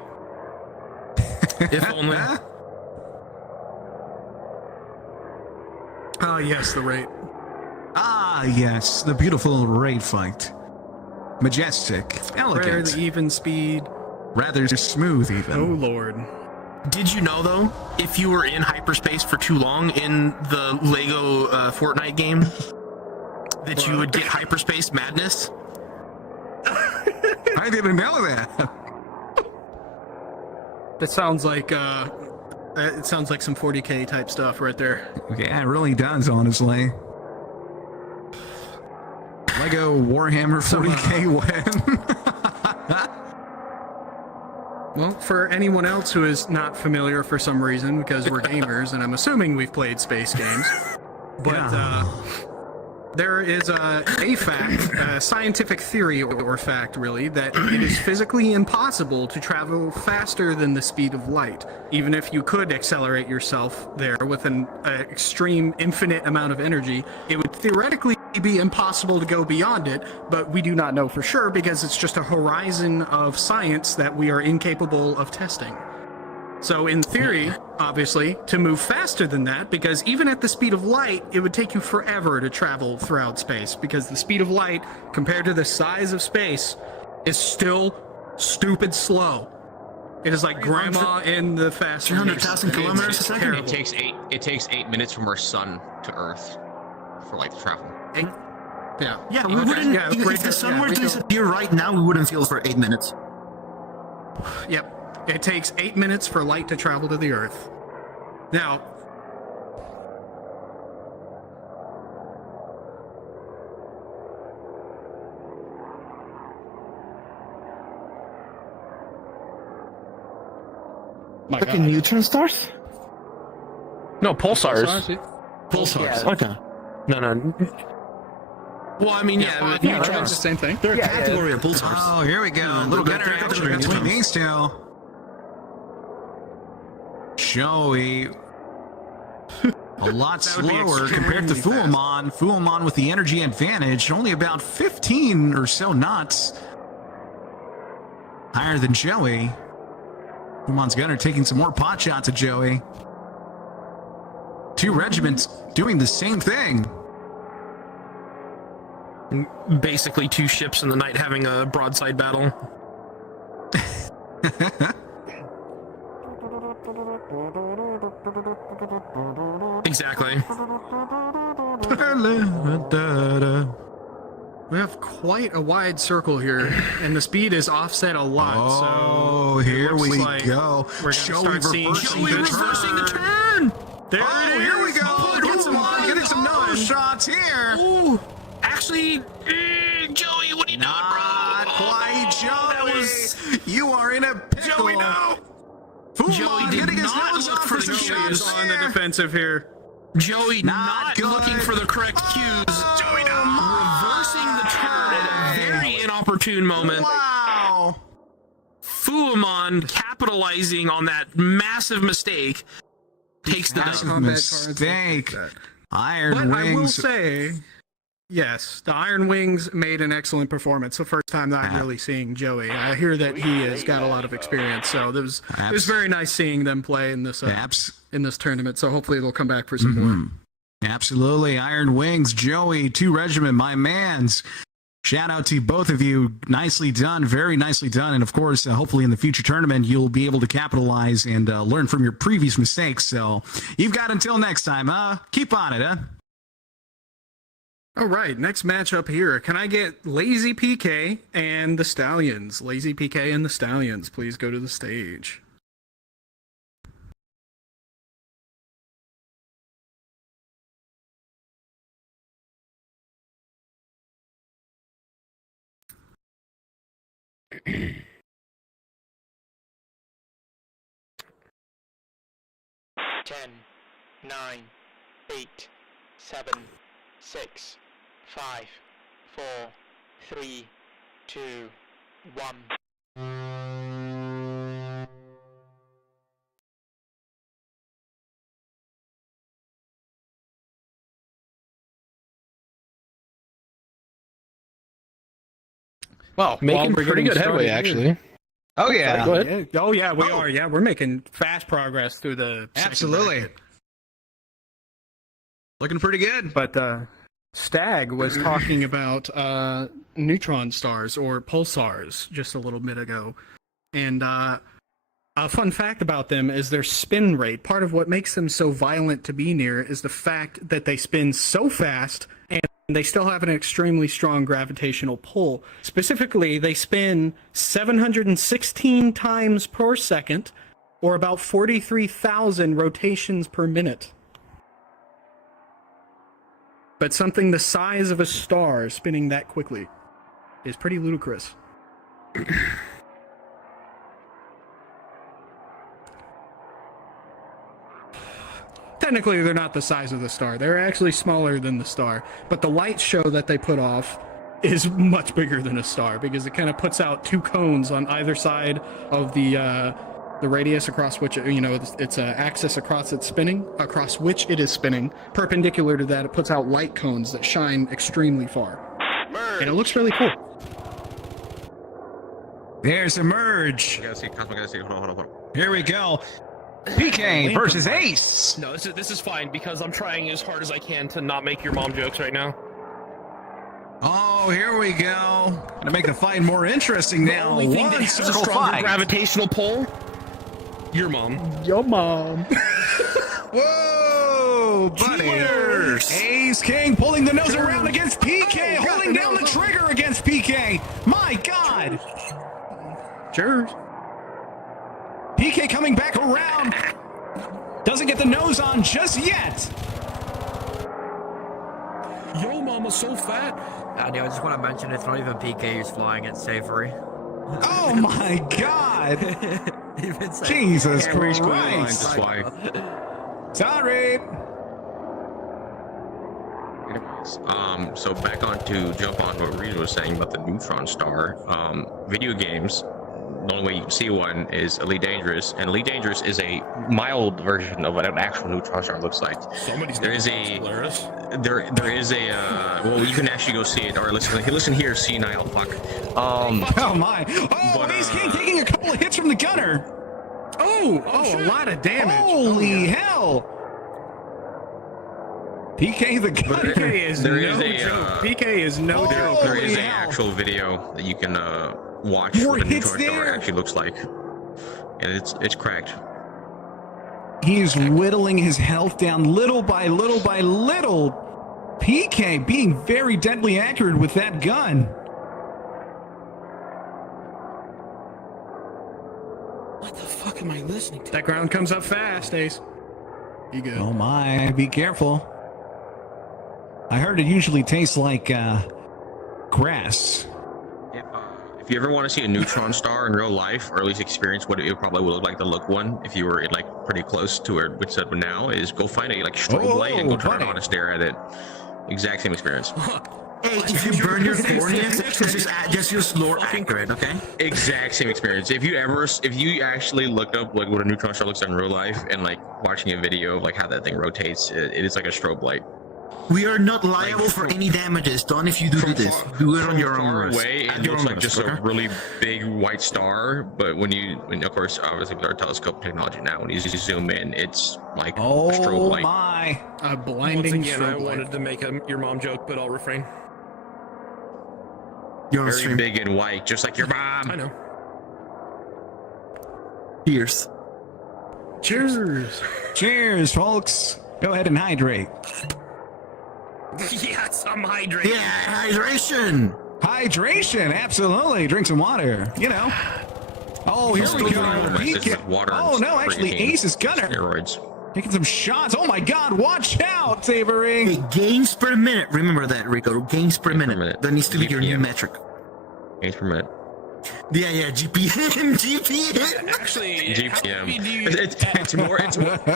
If only. Ah, yes, the rate. Ah, yes, the beautiful raid fight. Majestic, elegant. Rare, the even speed. Rather smooth, even. Oh, Lord. Did you know, though, if you were in hyperspace for too long in the Lego Fortnite game, that you would get hyperspace madness? I didn't know that. That sounds like it sounds like some 40K type stuff right there. Yeah, it really does, honestly. Lego Warhammer 40K win. Well, for anyone else who is not familiar for some reason, because we're gamers, and I'm assuming we've played space games, but there is a fact, a scientific theory or fact, really, that it is physically impossible to travel faster than the speed of light. Even if you could accelerate yourself there with an extreme infinite amount of energy, it would theoretically be impossible to go beyond it, but we do not know for sure because it's just a horizon of science that we are incapable of testing. So in theory, obviously, to move faster than that, because even at the speed of light, it would take you forever to travel throughout space, because the speed of light, compared to the size of space, is still stupid slow. It is like grandma in the fast. 300,000 kilometers a second. It takes 8 minutes from our sun to Earth for light to travel. Yeah, we wouldn't. If the sun were to disappear right now, we wouldn't feel for 8 minutes. Yep. It takes 8 minutes for light to travel to the Earth. Now, Fucking neutron stars? No, pulsars. Pulsars. Okay. No. Well, I mean, yeah, It's the same thing. They're a category of pulsars. Oh, here we go. A little better action between these two. Joey. A lot slower compared to Fuelmon. Fuelmon with the energy advantage, only about 15 or so knots higher than Joey. Fuelmon's gunner taking some more pot shots at Joey. Two regiments doing the same thing. Basically, two ships in the night having a broadside battle. Exactly. We have quite a wide circle here, and the speed is offset a lot. Oh, so here we like go. We're Joey reversing the turn. There it is. Here we go. Getting some nose shots here. Ooh, actually, Joey, what are you doing, bro? Not quite, Joey. You are in a pickle. Joey, no. Fuelmon getting his nose look off for for the some cues shots on the here. defensive here. Joey Not good. looking for the correct cues. Joey, no. Reversing the turn at a very inopportune moment. Wow. Fuelmon capitalizing on that massive mistake takes the Massive dub. mistake. Iron But Wings. I will say, yes, the Iron Wings made an excellent performance. The first time that I'm really seeing Joey. I hear that he has got a lot of experience, so it was very nice seeing them play in this tournament. So hopefully they'll come back for some more. Absolutely. Iron Wings, Joey, 2 Regiment, my mans. Shout out to both of you. Nicely done. Very nicely done. And of course, hopefully in the future tournament, you'll be able to capitalize and learn from your previous mistakes. So you've got until next time. Keep on it, huh? All right, next matchup here. Can I get Lazy PK and the Stallions? Lazy PK and the Stallions, please go to the stage. Ten, 9, 8, 7, 6, 5, 4, 3, 2, 1. Well, Making we're pretty getting good headway, started here. actually. Oh, yeah. Go ahead. Oh yeah, we are. Yeah, we're making fast progress through the second Absolutely. bracket. Looking pretty good. But Stag was talking about neutron stars or pulsars just a little bit ago, and a fun fact about them is their spin rate. Part of what makes them so violent to be near is the fact that they spin so fast and they still have an extremely strong gravitational pull. Specifically, they spin 716 times per second, or about 43,000 rotations per minute. But something the size of a star spinning that quickly is pretty ludicrous. Technically, they're not the size of the star. They're actually smaller than the star. But the light show that they put off is much bigger than a star because it kind of puts out 2 cones on either side of the radius across which it's an axis across which it is spinning. Perpendicular to that, it puts out light cones that shine extremely far, and it looks really cool. There's a merge. I gotta see. Hold on. Here we go. PK versus Ace. No, this is fine because I'm trying as hard as I can to not make your mom jokes right now. Oh, here we go. Gonna make the fight more interesting now. The only thing that has a stronger gravitational pull Your mom. Your mom. Whoa, buddy. Cheers. Ace King pulling the nose around against PK, holding down the trigger against PK. My God. Cheers. PK coming back around. Doesn't get the nose on just yet. Yo, mama's so fat. Anyway, I just want to mention it's not even PK who's flying, it's Savory. Oh my God. Even Savory. Jesus Can't reach the line, Christ. that's why. Sorry. Anyways, so back on to jump on what Reed was saying about the neutron star. Video games, the only way you can see one is Elite Dangerous, and Elite Dangerous is a mild version of what an actual neutron star looks like. There is a well, you can actually go see it, or listen here, senile fuck. Oh my. Oh, But, Ace King taking a couple of hits from the gunner. Oh, a lot of damage. Holy hell. PK the gunner. PK is there no is a, joke. PK is no Oh, joke. there is Holy an hell. actual video that you can watch More what a hits neutron star there. actually looks like, and it's cracked. He's whittling his health down little by little by little. PK being very deadly accurate with that gun. What the fuck am I listening to? That ground comes up fast, Ace. You good? Oh my, be careful. I heard it usually tastes like grass. If you ever want to see a neutron star in real life, or at least experience what it probably would look like to look one, if you were like pretty close to where it's at now, is go find a like strobe light and go turn buddy. it on and stare at it. Exact same experience. Hey, if you burn your corneas, just use lore accurate, okay? Exact same experience. If you actually look up like what a neutron star looks like in real life and like watching a video of like how that thing rotates, it is like a strobe light. We are not liable for any damages done if you do this. Do it on your own Far risk. away, At it your looks own like risk, just okay? a really big white star, but when of course, obviously with our telescope technology now, when you zoom in, it's like a strobe Oh light. my. A Once blinding again, I strobe light. wanted to make your mom joke, but I'll refrain. You're on Very stream. big and white, just like your mom. I know. Cheers. Cheers. Cheers, folks. Go ahead and hydrate. Yeah, some hydrate. Yeah, hydration. Hydration, absolutely. Drink some water, you know. Oh, here we go. It's like water Oh, and no, actually, creatine, Ace is gunner. steroids. Taking some shots. Oh, my God. Watch out, Savory. Hey, gains per minute. Remember that, Rico. Gains per minute. That needs to be your new GPM. metric. Gains per minute. Yeah, GPM, GPM. Actually, GPM.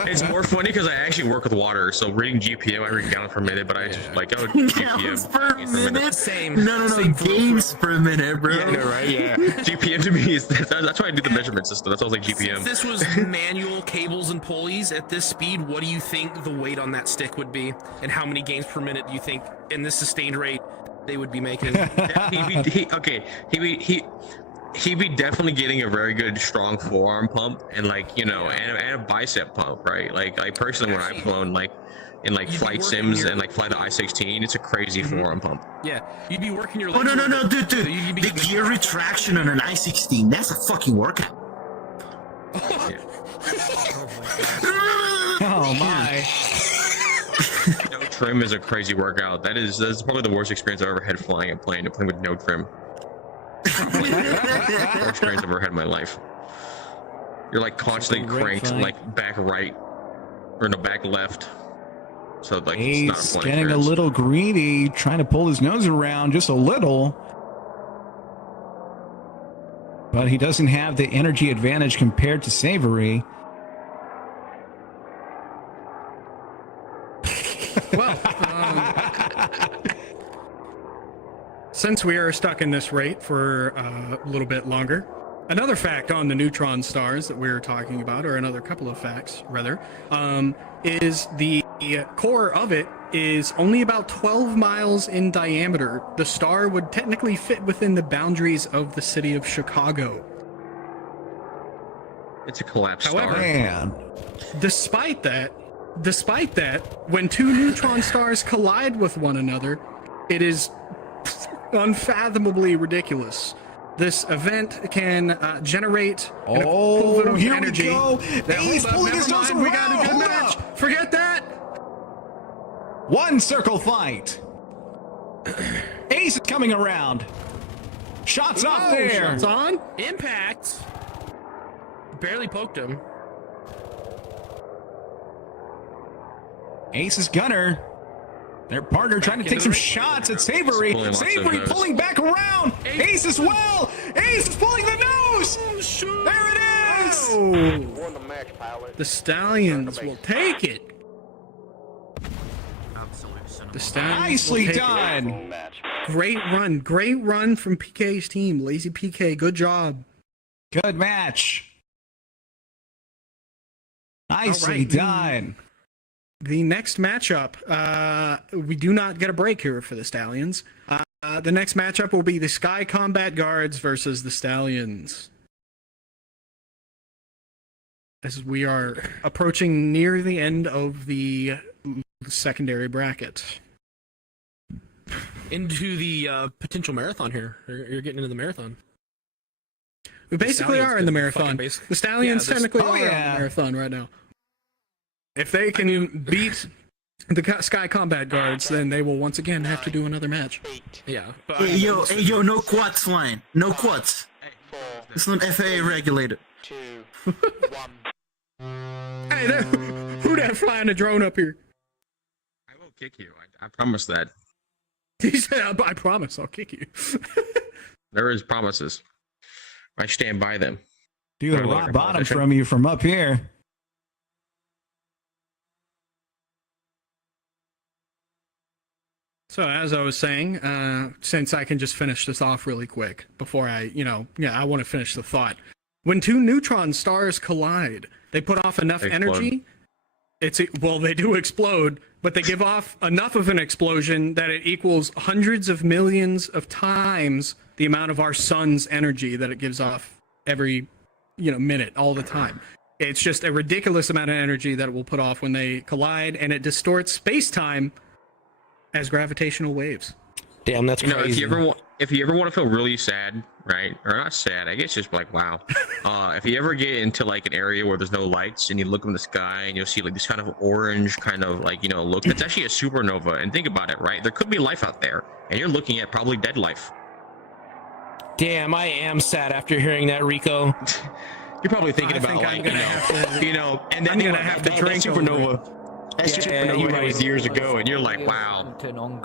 It's more funny because I actually work with water, so reading GPM, I read gallons per minute, but I just like Gallons GPM. per gains minute. Same. No, Same gains per minute, bro. Yeah, no, right? Yeah. GPM to me is that's why I do the measurement system. That's why I was like GPM. If this was manual cables and pulleys at this speed, what do you think the weight on that stick would be, and how many gains per minute do you think in this sustained rate they would be making? He'd be definitely getting a very good strong forearm pump and like and a bicep pump, right? Like personally when I've flown like in like flight sims and like fly the I-16, it's a crazy forearm pump. Yeah, you'd be working your Oh, legs. no, dude. You'd be The getting gear retraction on an I-16, that's a fucking workout. Oh, my. No trim is a crazy workout. That's probably the worst experience I've ever had flying a plane with no trim. Worst experience I've ever had in my life. You're like constantly cranked like back right or no back left. So like it's not a Ace fun getting a experience. little greedy, trying to pull his nose around just a little. But he doesn't have the energy advantage compared to Savory. Well, since we are stuck in this rate for a little bit longer, another fact on the neutron stars that we were talking about, or another couple of facts rather, is the core of it is only about 12 miles in diameter. The star would technically fit within the boundaries of the city of Chicago. It's a collapsed However, star. Man. Despite that, when two neutron stars collide with one another, it is unfathomably ridiculous This event can generate Oh, here energy. we go. Now, Ace hold up, pulling never his nose mind, we got a around. good Hold match. up. Forget that. One circle fight. Ace is coming around. Shots up there. Shots on. Impact. Barely poked him. Ace's gunner. Their partner trying to take some shots at Savory. Pulling lots of Savory nose. pulling back around. Ace as well. Ace is pulling the nose. There it is. Oh. The Stallions will take it. The Stallions Nicely will take done. it. Great run from PK's team. Lazy PK, good job. Good match. Nicely All right. done. The next matchup, we do not get a break here for the Stallions. The next matchup will be the Sky Combat Guards versus the Stallions. As we are approaching near the end of the secondary bracket. Into the potential marathon here. You're getting into the marathon. We basically Stallions are in the could marathon. fucking base- The Stallions Yeah, this- technically Oh, are in yeah. the marathon right now. If they can beat the Sky Combat Guards, then they will once again have to do another match. Yeah. But Hey yo, no quads flying. No quads. It's not FAA regulated. 2, 1. Hey, there, who that flying a drone up here? I will kick you. I promise that. He said, I promise I'll kick you. There is promises. I stand by them. Do the rock bottom from you from up here. So as I was saying, since I can just finish this off really quick before I want to finish the thought. When two neutron stars collide, they put off enough They explode. energy. They do explode, but they give off enough of an explosion that it equals hundreds of millions of times the amount of our sun's energy that it gives off every, minute, all the time. It's just a ridiculous amount of energy that it will put off when they collide, and it distorts space-time as gravitational waves. damn, that's crazy. If you ever want to feel really sad, right? Or not sad, I guess just like wow. If you ever get into like an area where there's no lights and you look in the sky and you'll see like this kind of orange kind of like look, that's actually a supernova. And think about it, right? There could be life out there, and you're looking at probably dead life. Damn, I am sad after hearing that, Rico. You're probably thinking I about think like I'm gonna have to- and then I'm gonna have to drink over supernova. That supernova you're right. was years ago, and you're like, wow,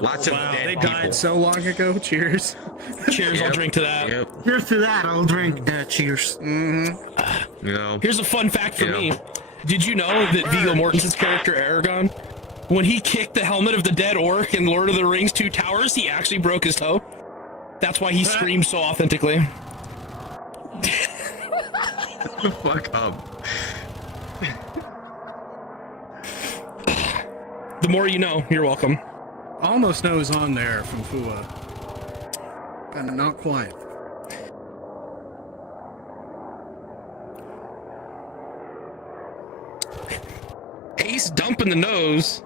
lots of Wow, dead they people. died so long ago. Cheers. Cheers, I'll Yep. drink to that. Yep. Here's to that. I'll drink. Cheers. Here's a fun fact for Yeah. me. Did you know that Viggo Mortensen's character Aragorn, when he kicked the helmet of the dead orc in Lord of the Rings 2 Towers, he actually broke his toe? That's why he screamed so authentically. Fuck up. The more you know, you're welcome. Almost nose on there from Fua. But not quite. Ace dumping the nose,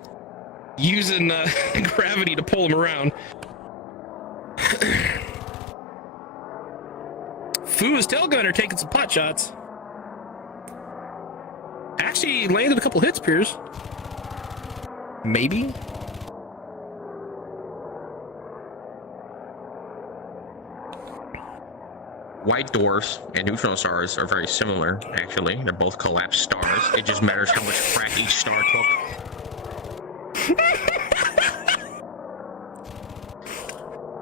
using gravity to pull him around. Fu's tail gunner taking some pot shots. Actually landed a couple hits, Piers. Maybe? White dwarfs and neutron stars are very similar, actually. They're both collapsed stars. It just matters how much crack each star took.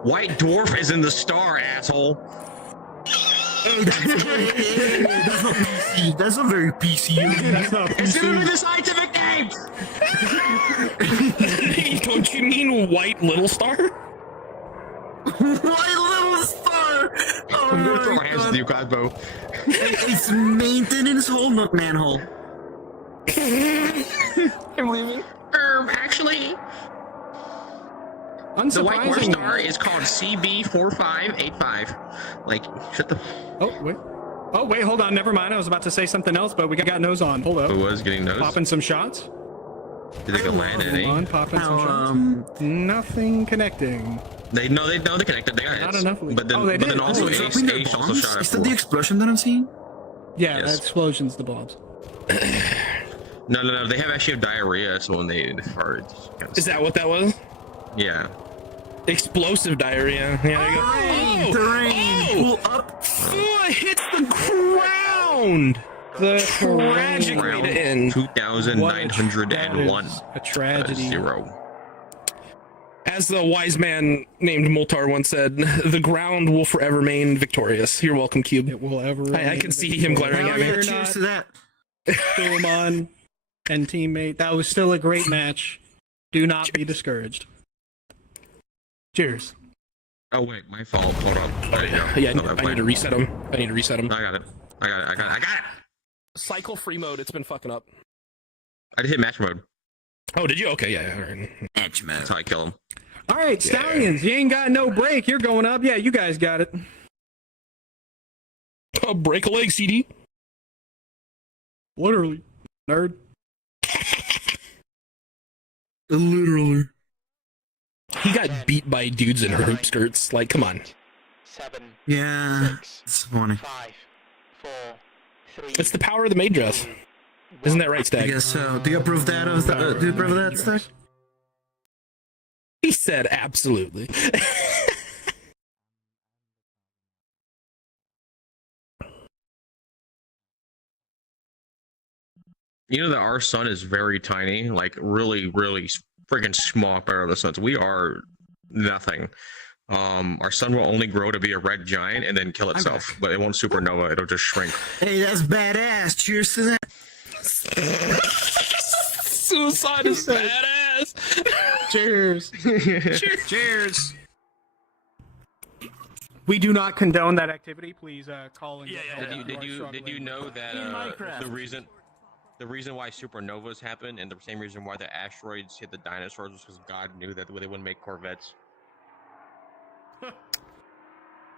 White dwarf is in the star, asshole. Hey, that's not PC. That's not very PC. It's literally the scientific name! Don't you mean White Little Star? White little star. Oh I'm gonna throw my my hands god. with you, Cosmo. It's maintenance hole, not manhole. I'm leaving. Actually, the white dwarf Unsurprisingly. star is called CB4585. Like, shut the. Oh wait, hold on. Never mind. I was about to say something else, but we got nose on. Hold up. Who was getting those? Popping some shots. Did they go land at Come any? on, popping some shots. Nothing connecting. They connected. They got Not hits. enough. But then, Oh, they but then did. also Oh, Ace, dropping their Ace also bombs? shot at Is that 4. the explosion that I'm seeing? Yeah, Yes. that explosion's the bombs. No. They have diarrhea, so when they fart. Is that what that was? Yeah. Explosive diarrhea. Yeah. The rain. Oh! Pull up. Oh, it hits the ground. The tragic way to end. 2,901. A tragedy. 0. As the wise man named Moltar once said, the ground will forever remain victorious. You're welcome, Cube. It will ever. I can see him glaring at me. Hell yeah. Cheers to that. Suleiman and teammate. That was still a great match. Do not be discouraged. Cheers. Oh wait, my fault. Hold up. Yeah, I need to reset him. I got it. I got it. Cycle free mode. It's been fucking up. I just hit match mode. Oh, did you? Okay, yeah. All right. Edge mode. That's how I kill him. All right, Stallions. You ain't got no break. You're going up. Yeah, you guys got it. Oh, break a leg, CD. Literally, nerd. Literally. He got beat by dudes in hoop skirts. Like, come on. 7. Yeah. 6, It's funny. 5, 4, 3. It's the power of the maid dress. Isn't that right, I Stag? guess so. Do you approve that? Do you approve of that, Stack? He said absolutely. You know that our sun is very tiny, like really freaking small compared to the suns. We are nothing. Our sun will only grow to be a red giant and then kill itself, but it won't supernova. It'll just shrink. Hey, that's badass. Cheers to that. Suicide is badass. Cheers. Cheers. We do not condone that activity. Please call in. Did you know that the reason why supernovas happen and the same reason why the asteroids hit the dinosaurs was because God knew that they wouldn't make Corvettes.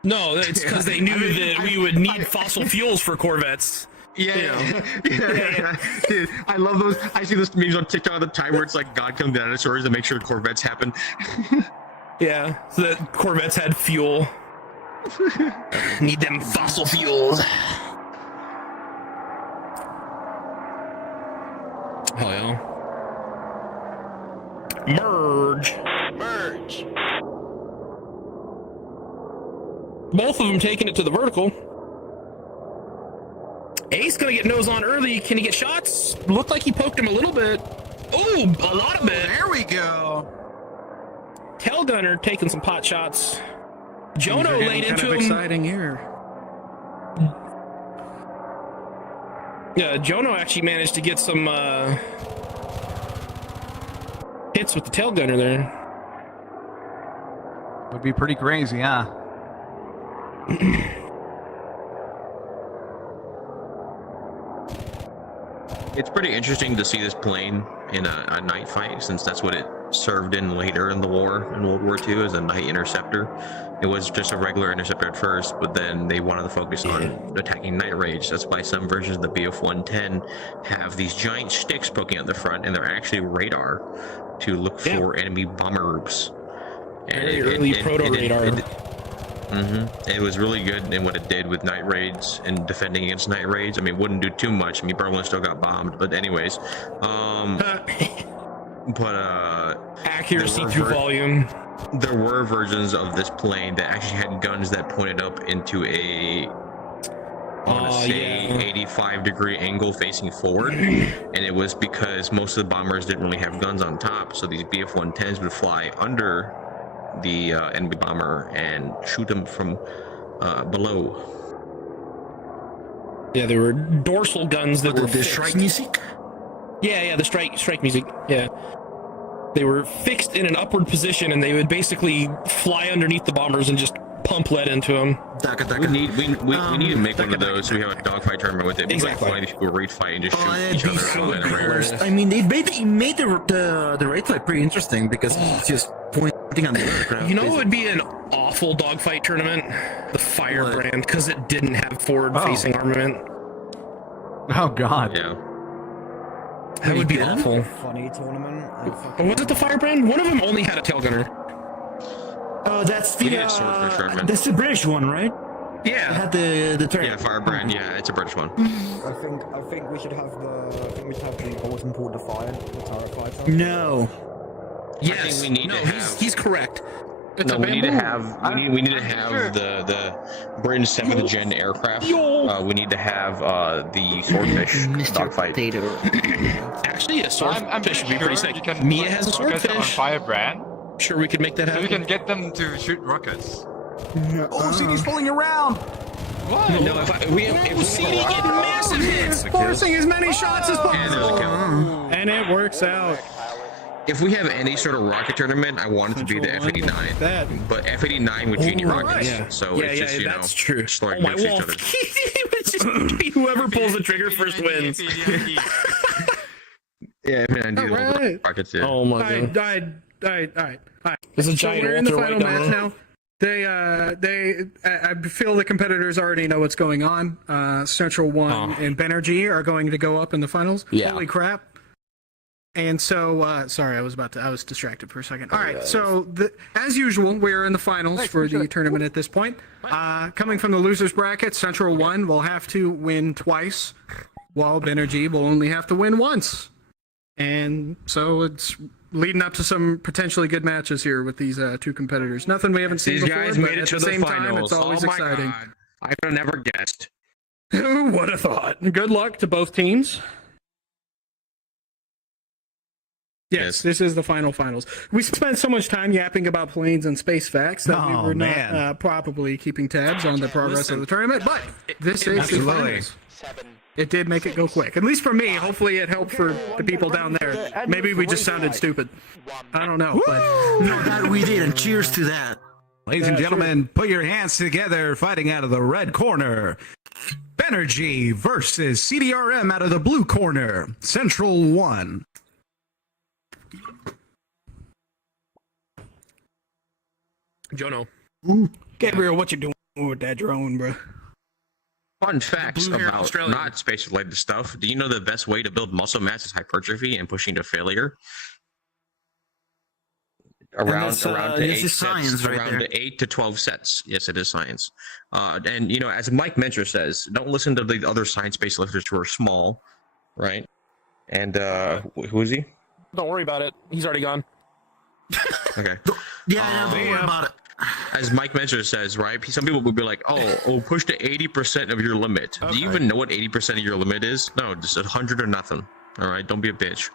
No, it's because they knew that we would need fossil fuels for Corvettes. Yeah. Dude, I love those. I see those memes on TikTok all the time where it's like God killed dinosaurs to make sure Corvettes happen. Yeah, so that Corvettes had fuel. Need them fossil fuels. Hell yeah. Merge. Both of them taking it to the vertical. Ace gonna get nose on early. Can he get shots? Looked like he poked him a little bit. Oh, a lot of it. There we go. Tail Gunner taking some pot shots. Jono laid into him. Exciting here. Yeah, Jono actually managed to get some hits with the Tail Gunner there. Would be pretty crazy, huh? It's pretty interesting to see this plane in a night fight, since that's what it served in later in the war, in World War II, as a night interceptor. It was just a regular interceptor at first, but then they wanted to focus on attacking night raids. That's why some versions of the BF-110 have these giant sticks poking out the front, and they're actually radar to look for enemy bomber groups. And early proto-radar. It was really good in what it did with night raids and defending against night raids. I mean, it wouldn't do too much. I mean, Berlin still got bombed, but anyways. Accuracy through volume. There were versions of this plane that actually had guns that pointed up into a, I want to say, 85-degree angle facing forward, and it was because most of the bombers didn't really have guns on top, so these BF-110s would fly under the enemy bomber and shoot them from below. Yeah, there were dorsal guns that were the strike music. Yeah, the strike music. Yeah, they were fixed in an upward position, and they would basically fly underneath the bombers and just pump lead into them. We need to make one of those so we have a dogfight tournament with it. Exactly. Like, people raid fight and just shoot each other. I mean, they made the raid fight pretty interesting because it's just pointing on the aircraft. You know what would be an awful dogfight tournament? The Firebrand, because it didn't have forward-facing armament. Oh God. Yeah. That would be awful. Funny tournament. But was it the Firebrand? One of them only had a tail gunner. Oh, that's the We did Swordfish tournament. that's the British one, right? It Yeah. had the turret. Yeah, Firebrand. Yeah, it's a British one. I think we should have the Bolton Pool Defiant, the turret fighter. No. Yes. we need no, to he's correct. It's No, a we need to bamboo. have we need to have the British 7th Gen aircraft. We need to have the Swordfish dogfight. Actually, a I'm swordfish would be pretty sick. you can Mia put has a rockets on swordfish. Firebrand, Sure, we could make that so we happen. can get them to shoot rockets. Oh, CD's pulling around. No, if we CD getting massive hits. Forcing as many shots as And there's a possible. kill. And it works out. If we have any sort of rocket tournament, I want it to be the F-89. That. But F-89 with GD rockets. Yeah. So it's just, you that's know, true. just throwing Oh my nukes at each wall. other. It's just whoever pulls the trigger first wins. Yeah, F-89 do Alright. rockets, yeah. Oh my god. Alright. There's a So giant we're in the ultra final white match now. I feel the competitors already know what's going on. Central One and Benergy are going to go up in the finals. Yeah. Holy crap! And so, sorry, I was distracted for a second. All right, so as usual, we are in the finals for the tournament at this point. Coming from the losers bracket, Central One will have to win twice, while Benergy will only have to win once. And so it's leading up to some potentially good matches here with these two competitors. Nothing we haven't seen These before, guys but made it at to the the same time, finals. it's always Oh my exciting. God. I could have never guessed. Who would have thought? Good luck to both teams. Yes, this is the finals. We spent so much time yapping about planes and space facts that we were not probably keeping tabs on the progress of the tournament, but this is the finals. It did make it go quick. At least for me. Hopefully it helped for the people down there. Maybe we just sounded stupid. I don't know. But No, that we did, and cheers to that. Ladies and gentlemen, put your hands together, fighting out of the red corner. Benergy versus CDRM out of the blue corner. Central One. Jono. Gabriel, what you doing with that drone, bro? Fun facts Blue hair about Australian. not space-related stuff. Do you know the best way to build muscle mass is hypertrophy and pushing to failure? Around this to is 8 science sets, right around there. to 8 to 12 sets. Yes, it is science. And you know, as Mike Mentor says, don't listen to the other science-based lifters who are small, right? And who is he? Don't worry about it. He's already gone. Okay. Yeah, don't worry about it. As Mike Mentor says, right? Some people would be like, "Oh, push to 80% of your limit." Do you even know what 80% of your limit is? No, just 100 or nothing. All right, don't be a bitch.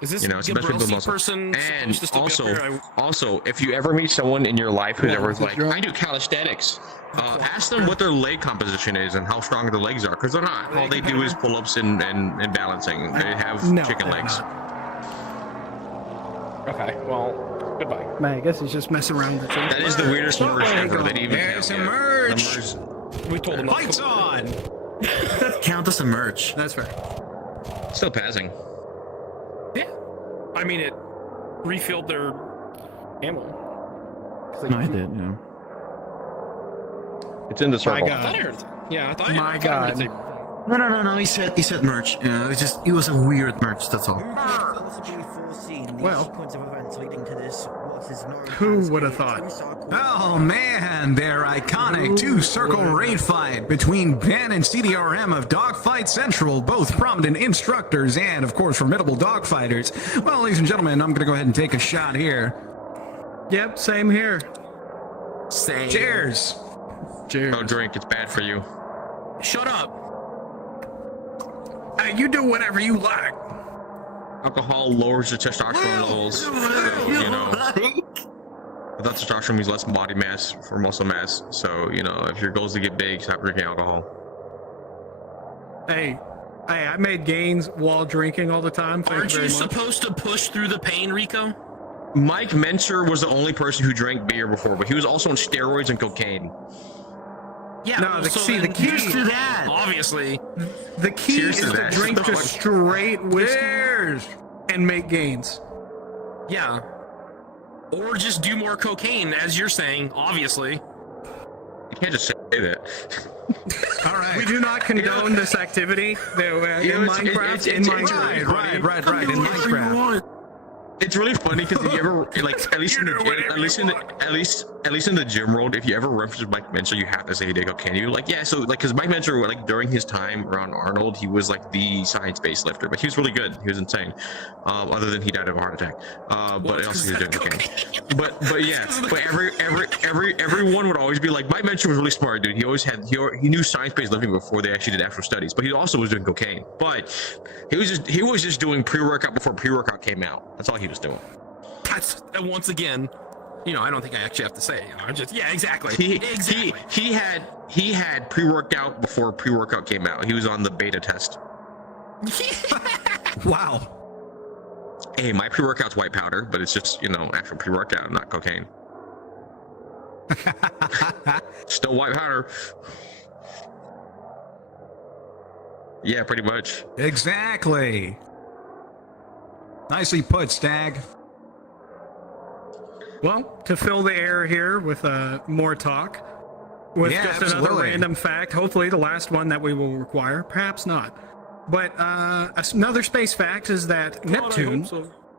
Is this You know, it's the best way to build Gabrossi muscle. person And supposed to still be up here? also, if you ever meet someone in your life who's ever like, "I do calisthenics," ask them what their leg composition is and how strong their legs are, because they're not. All they do is pull-ups and balancing. They have chicken legs. Okay, well, goodbye. Man, I guess he's just messing around with the That is the weirdest merge ever. That even There's count a yet. merge. The merge We told him not Lights to. on. That count as a merch. That's fair. still passing. Yeah. I mean, it refilled their ammo. No, I did, yeah. It's in the circle. God. I thought I heard. Yeah, I thought. My I thought I God. heard it say- No. He said merch. It was a weird merch. That's all. Well, sequence of events leading to this, what is known who as would a have thought? two-circle- Oh man, their iconic two-circle raid fight between Ben and CDRM of Dogfight Central, both prominent instructors and, of course, formidable dogfighters. Well, ladies and gentlemen, I'm going to go ahead and take a shot here. Yep, same here. Say. Cheers. Cheers. Don't drink, it's bad for you. Shut up. You do whatever you like. Alcohol lowers your testosterone levels. So, you know, without testosterone means less body mass for muscle mass. So, you know, if your goal is to get big, stop drinking alcohol. Hey, I made gains while drinking all the time. Thank Aren't you you very much. supposed to push through the pain, Rico? Mike Mentor was the only person who drank beer before, but he was also on steroids and cocaine. Yeah. No, well, see, the then- key Cheers to that. Obviously. The key Cheers is to to that. drink just straight whiskey and make gains. Yeah. Or just do more cocaine, as you're saying, obviously. You can't just say that. All right. We do not condone this activity in Minecraft. In Minecraft. Right. In Minecraft. It's really funny because if you ever like at least in the gym world, if you ever reference Mike Mentor, you have to say he did cocaine. You like yeah, so like because Mike Mentor like during his time around Arnold, he was like the science-based lifter, but he was really good. He was insane. Other than he died of a heart attack. But else he was doing cocaine. But yeah, but everyone would always be like Mike Mentor was really smart, dude. He always had he knew science-based lifting before they actually did actual studies. But he also was doing cocaine. But he was just doing pre-workout before pre-workout came out. That's all he was doing. That's once again, you know, I don't think I actually have to say. You know, exactly. He had pre-workout before pre-workout came out. He was on the beta test. Wow. Hey, my pre-workout's white powder, but it's just, you know, actual pre-workout, not cocaine. Still white powder. Yeah, pretty much. Exactly. Nicely put, Stag. Well, to fill the air here with more talk, with just another random fact, hopefully the last one that we will require, perhaps not. But another space fact is that Neptune,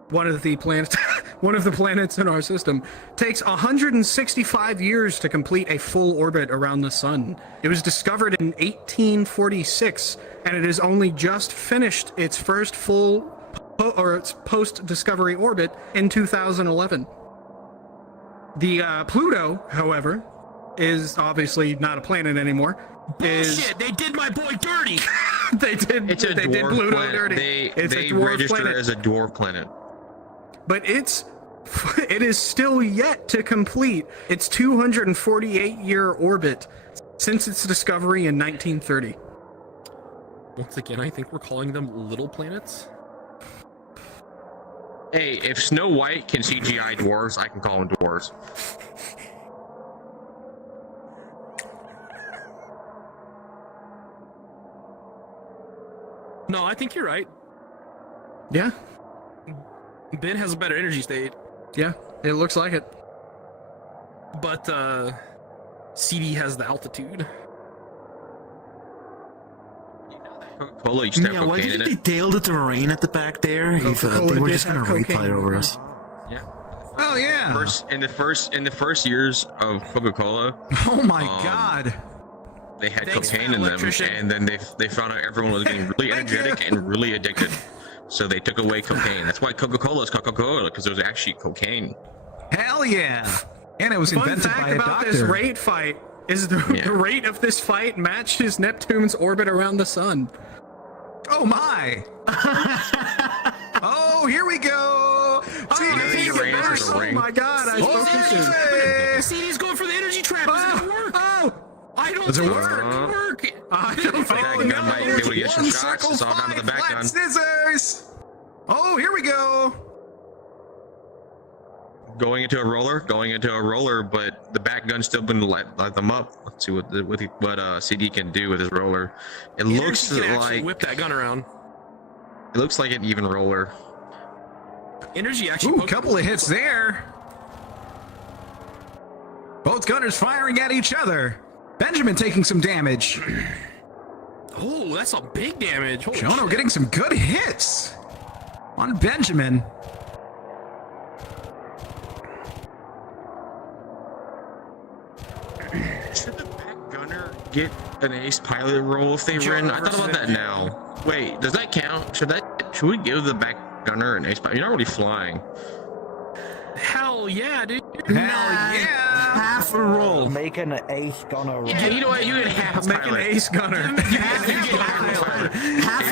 one of the planets in our system, takes 165 years to complete a full orbit around the sun. It was discovered in 1846, and it has only just finished its first full or its post-discovery orbit in 2011. The Pluto, however, is obviously not a planet anymore. Bullshit! They did my boy dirty. It's a dwarf Pluto planet. dirty. They register it as a dwarf planet. But it is still yet to complete its 248-year orbit since its discovery in 1930. Once again, I think we're calling them little planets. Hey, if Snow White can CGI dwarves, I can call them dwarves. No, I think you're right. Yeah. Ben has a better energy state. Yeah, it looks like it. But CD has the altitude. Coca-Cola used to have Why cocaine in did it. they tail the terrain at the back there? If they were just gonna rape fire over us. Yeah. Oh yeah. In the first years of Coca-Cola. Oh my God. They had cocaine in them, and then they found out everyone was getting really energetic and really addicted. So they took away cocaine. That's why Coca-Cola is Coca-Cola, because there was actually cocaine. Hell yeah. And it was invented by a doctor. Fun fact about this rate fight is the rate of this fight matches Neptune's orbit around the sun. Oh my! Oh, here we go! Oh my God! I spoke too soon. CD's going for the energy trap. Is it gonna work? Oh! I don't Does it think work? it's gonna work. I don't think That gun might be able to get some shots. It's all down to the back gun. Scissors! Oh, here we go! Going into a roller, but the back gun's still been light them up. Let's see what CD can do with his roller. It looks like whip that gun around. It looks like an even roller. Energy actually. Ooh, a couple of hits there. Both gunners firing at each other. Benjamin taking some damage. Oh, that's some big damage. Holy Jono shit. getting some good hits on Benjamin. Should the back gunner get an ace pilot roll if they win? I thought about that now. Wait, does that count? Should we give the back gunner an ace pilot? You're not really flying. Hell yeah, dude. Hell yeah! Half a roll. Make an ace gunner roll. Yeah, you know what? You get half Make an ace gunner. Half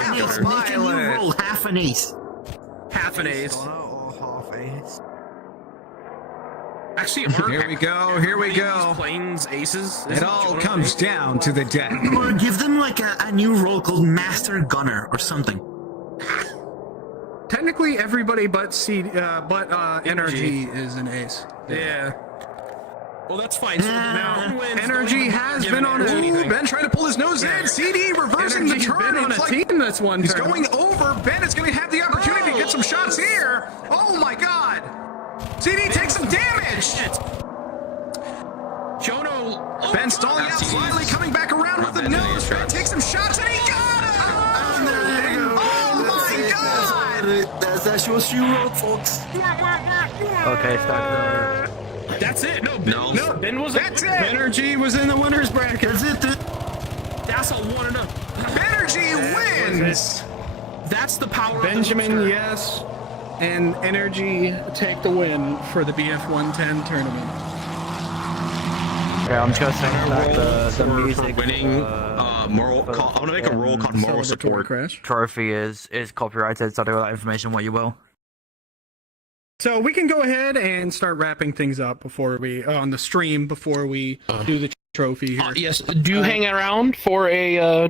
an ace. Make a new roll. Half an ace. Half an ace. Gunner or half ace? Actually, Here we go. Here we go. Planes aces. It all comes down to the deck. Or give them like a new role called Master Gunner or something. Technically, everybody but Energy is an ace. Yeah. Well, that's fine. So now Energy has been on a Ooh, Ben trying to pull his nose in. CD reversing the Energy's turn. been on It's a like team that's one he's turn. going over. Ben is going to have the opportunity to get some shots here. Oh my God! CD takes some damage. Jono Ben stalling out, finally coming back around with the nose. Ben takes some shots and he got him! Oh my God! That's actual shoe road, folks. Okay, start. That's it. No, Ben was. That's it. Energy was in the winners bracket. That's it. That's a 1-0. Energy wins! That's the power. of the Benjamin, monster. yes, and Energy take the win for the BF-110 tournament. Okay, I'm just gonna sing back the for music. winning. Moral. for- I want to make a rule called moral Celebratory support. crash. Trophy is copyrighted, so do with that information what you will. So we can go ahead and start wrapping things up before we on the stream before we do the trophy here. Yes. Do you hang around for a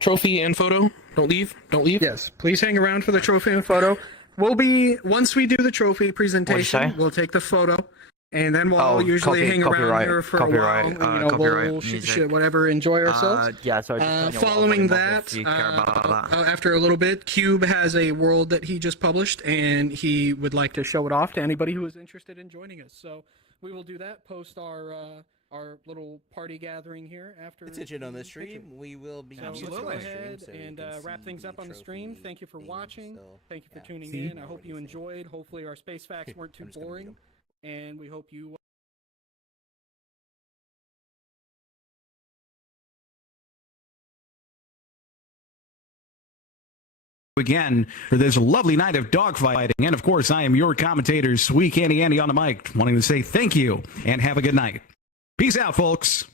trophy and photo? Don't leave. Don't leave. Yes, please hang around for the trophy and photo. We'll be once we do the trophy say? presentation, we'll take the photo, and then we'll all usually hang around copyright, here for copyright, a while. copyright We'll shoot music. shit, whatever, enjoy ourselves. Yeah, so just turn your Following volume off that, if you care about that. after a little bit, Cube has a world that he just published, and he would like to show it off to anybody who is interested in joining us. So we will do that. Post our little party gathering here after. Attention on the stream, we will be So let's go ahead and wrap things up on the stream. Thank you for watching. Thank you for tuning in. I hope you enjoyed. Hopefully our space facts weren't too boring, and we hope you. Again for this lovely night of dogfighting. And of course, I am your commentator, Sweet Candy Andy on the mic, wanting to say thank you and have a good night. Peace out, folks.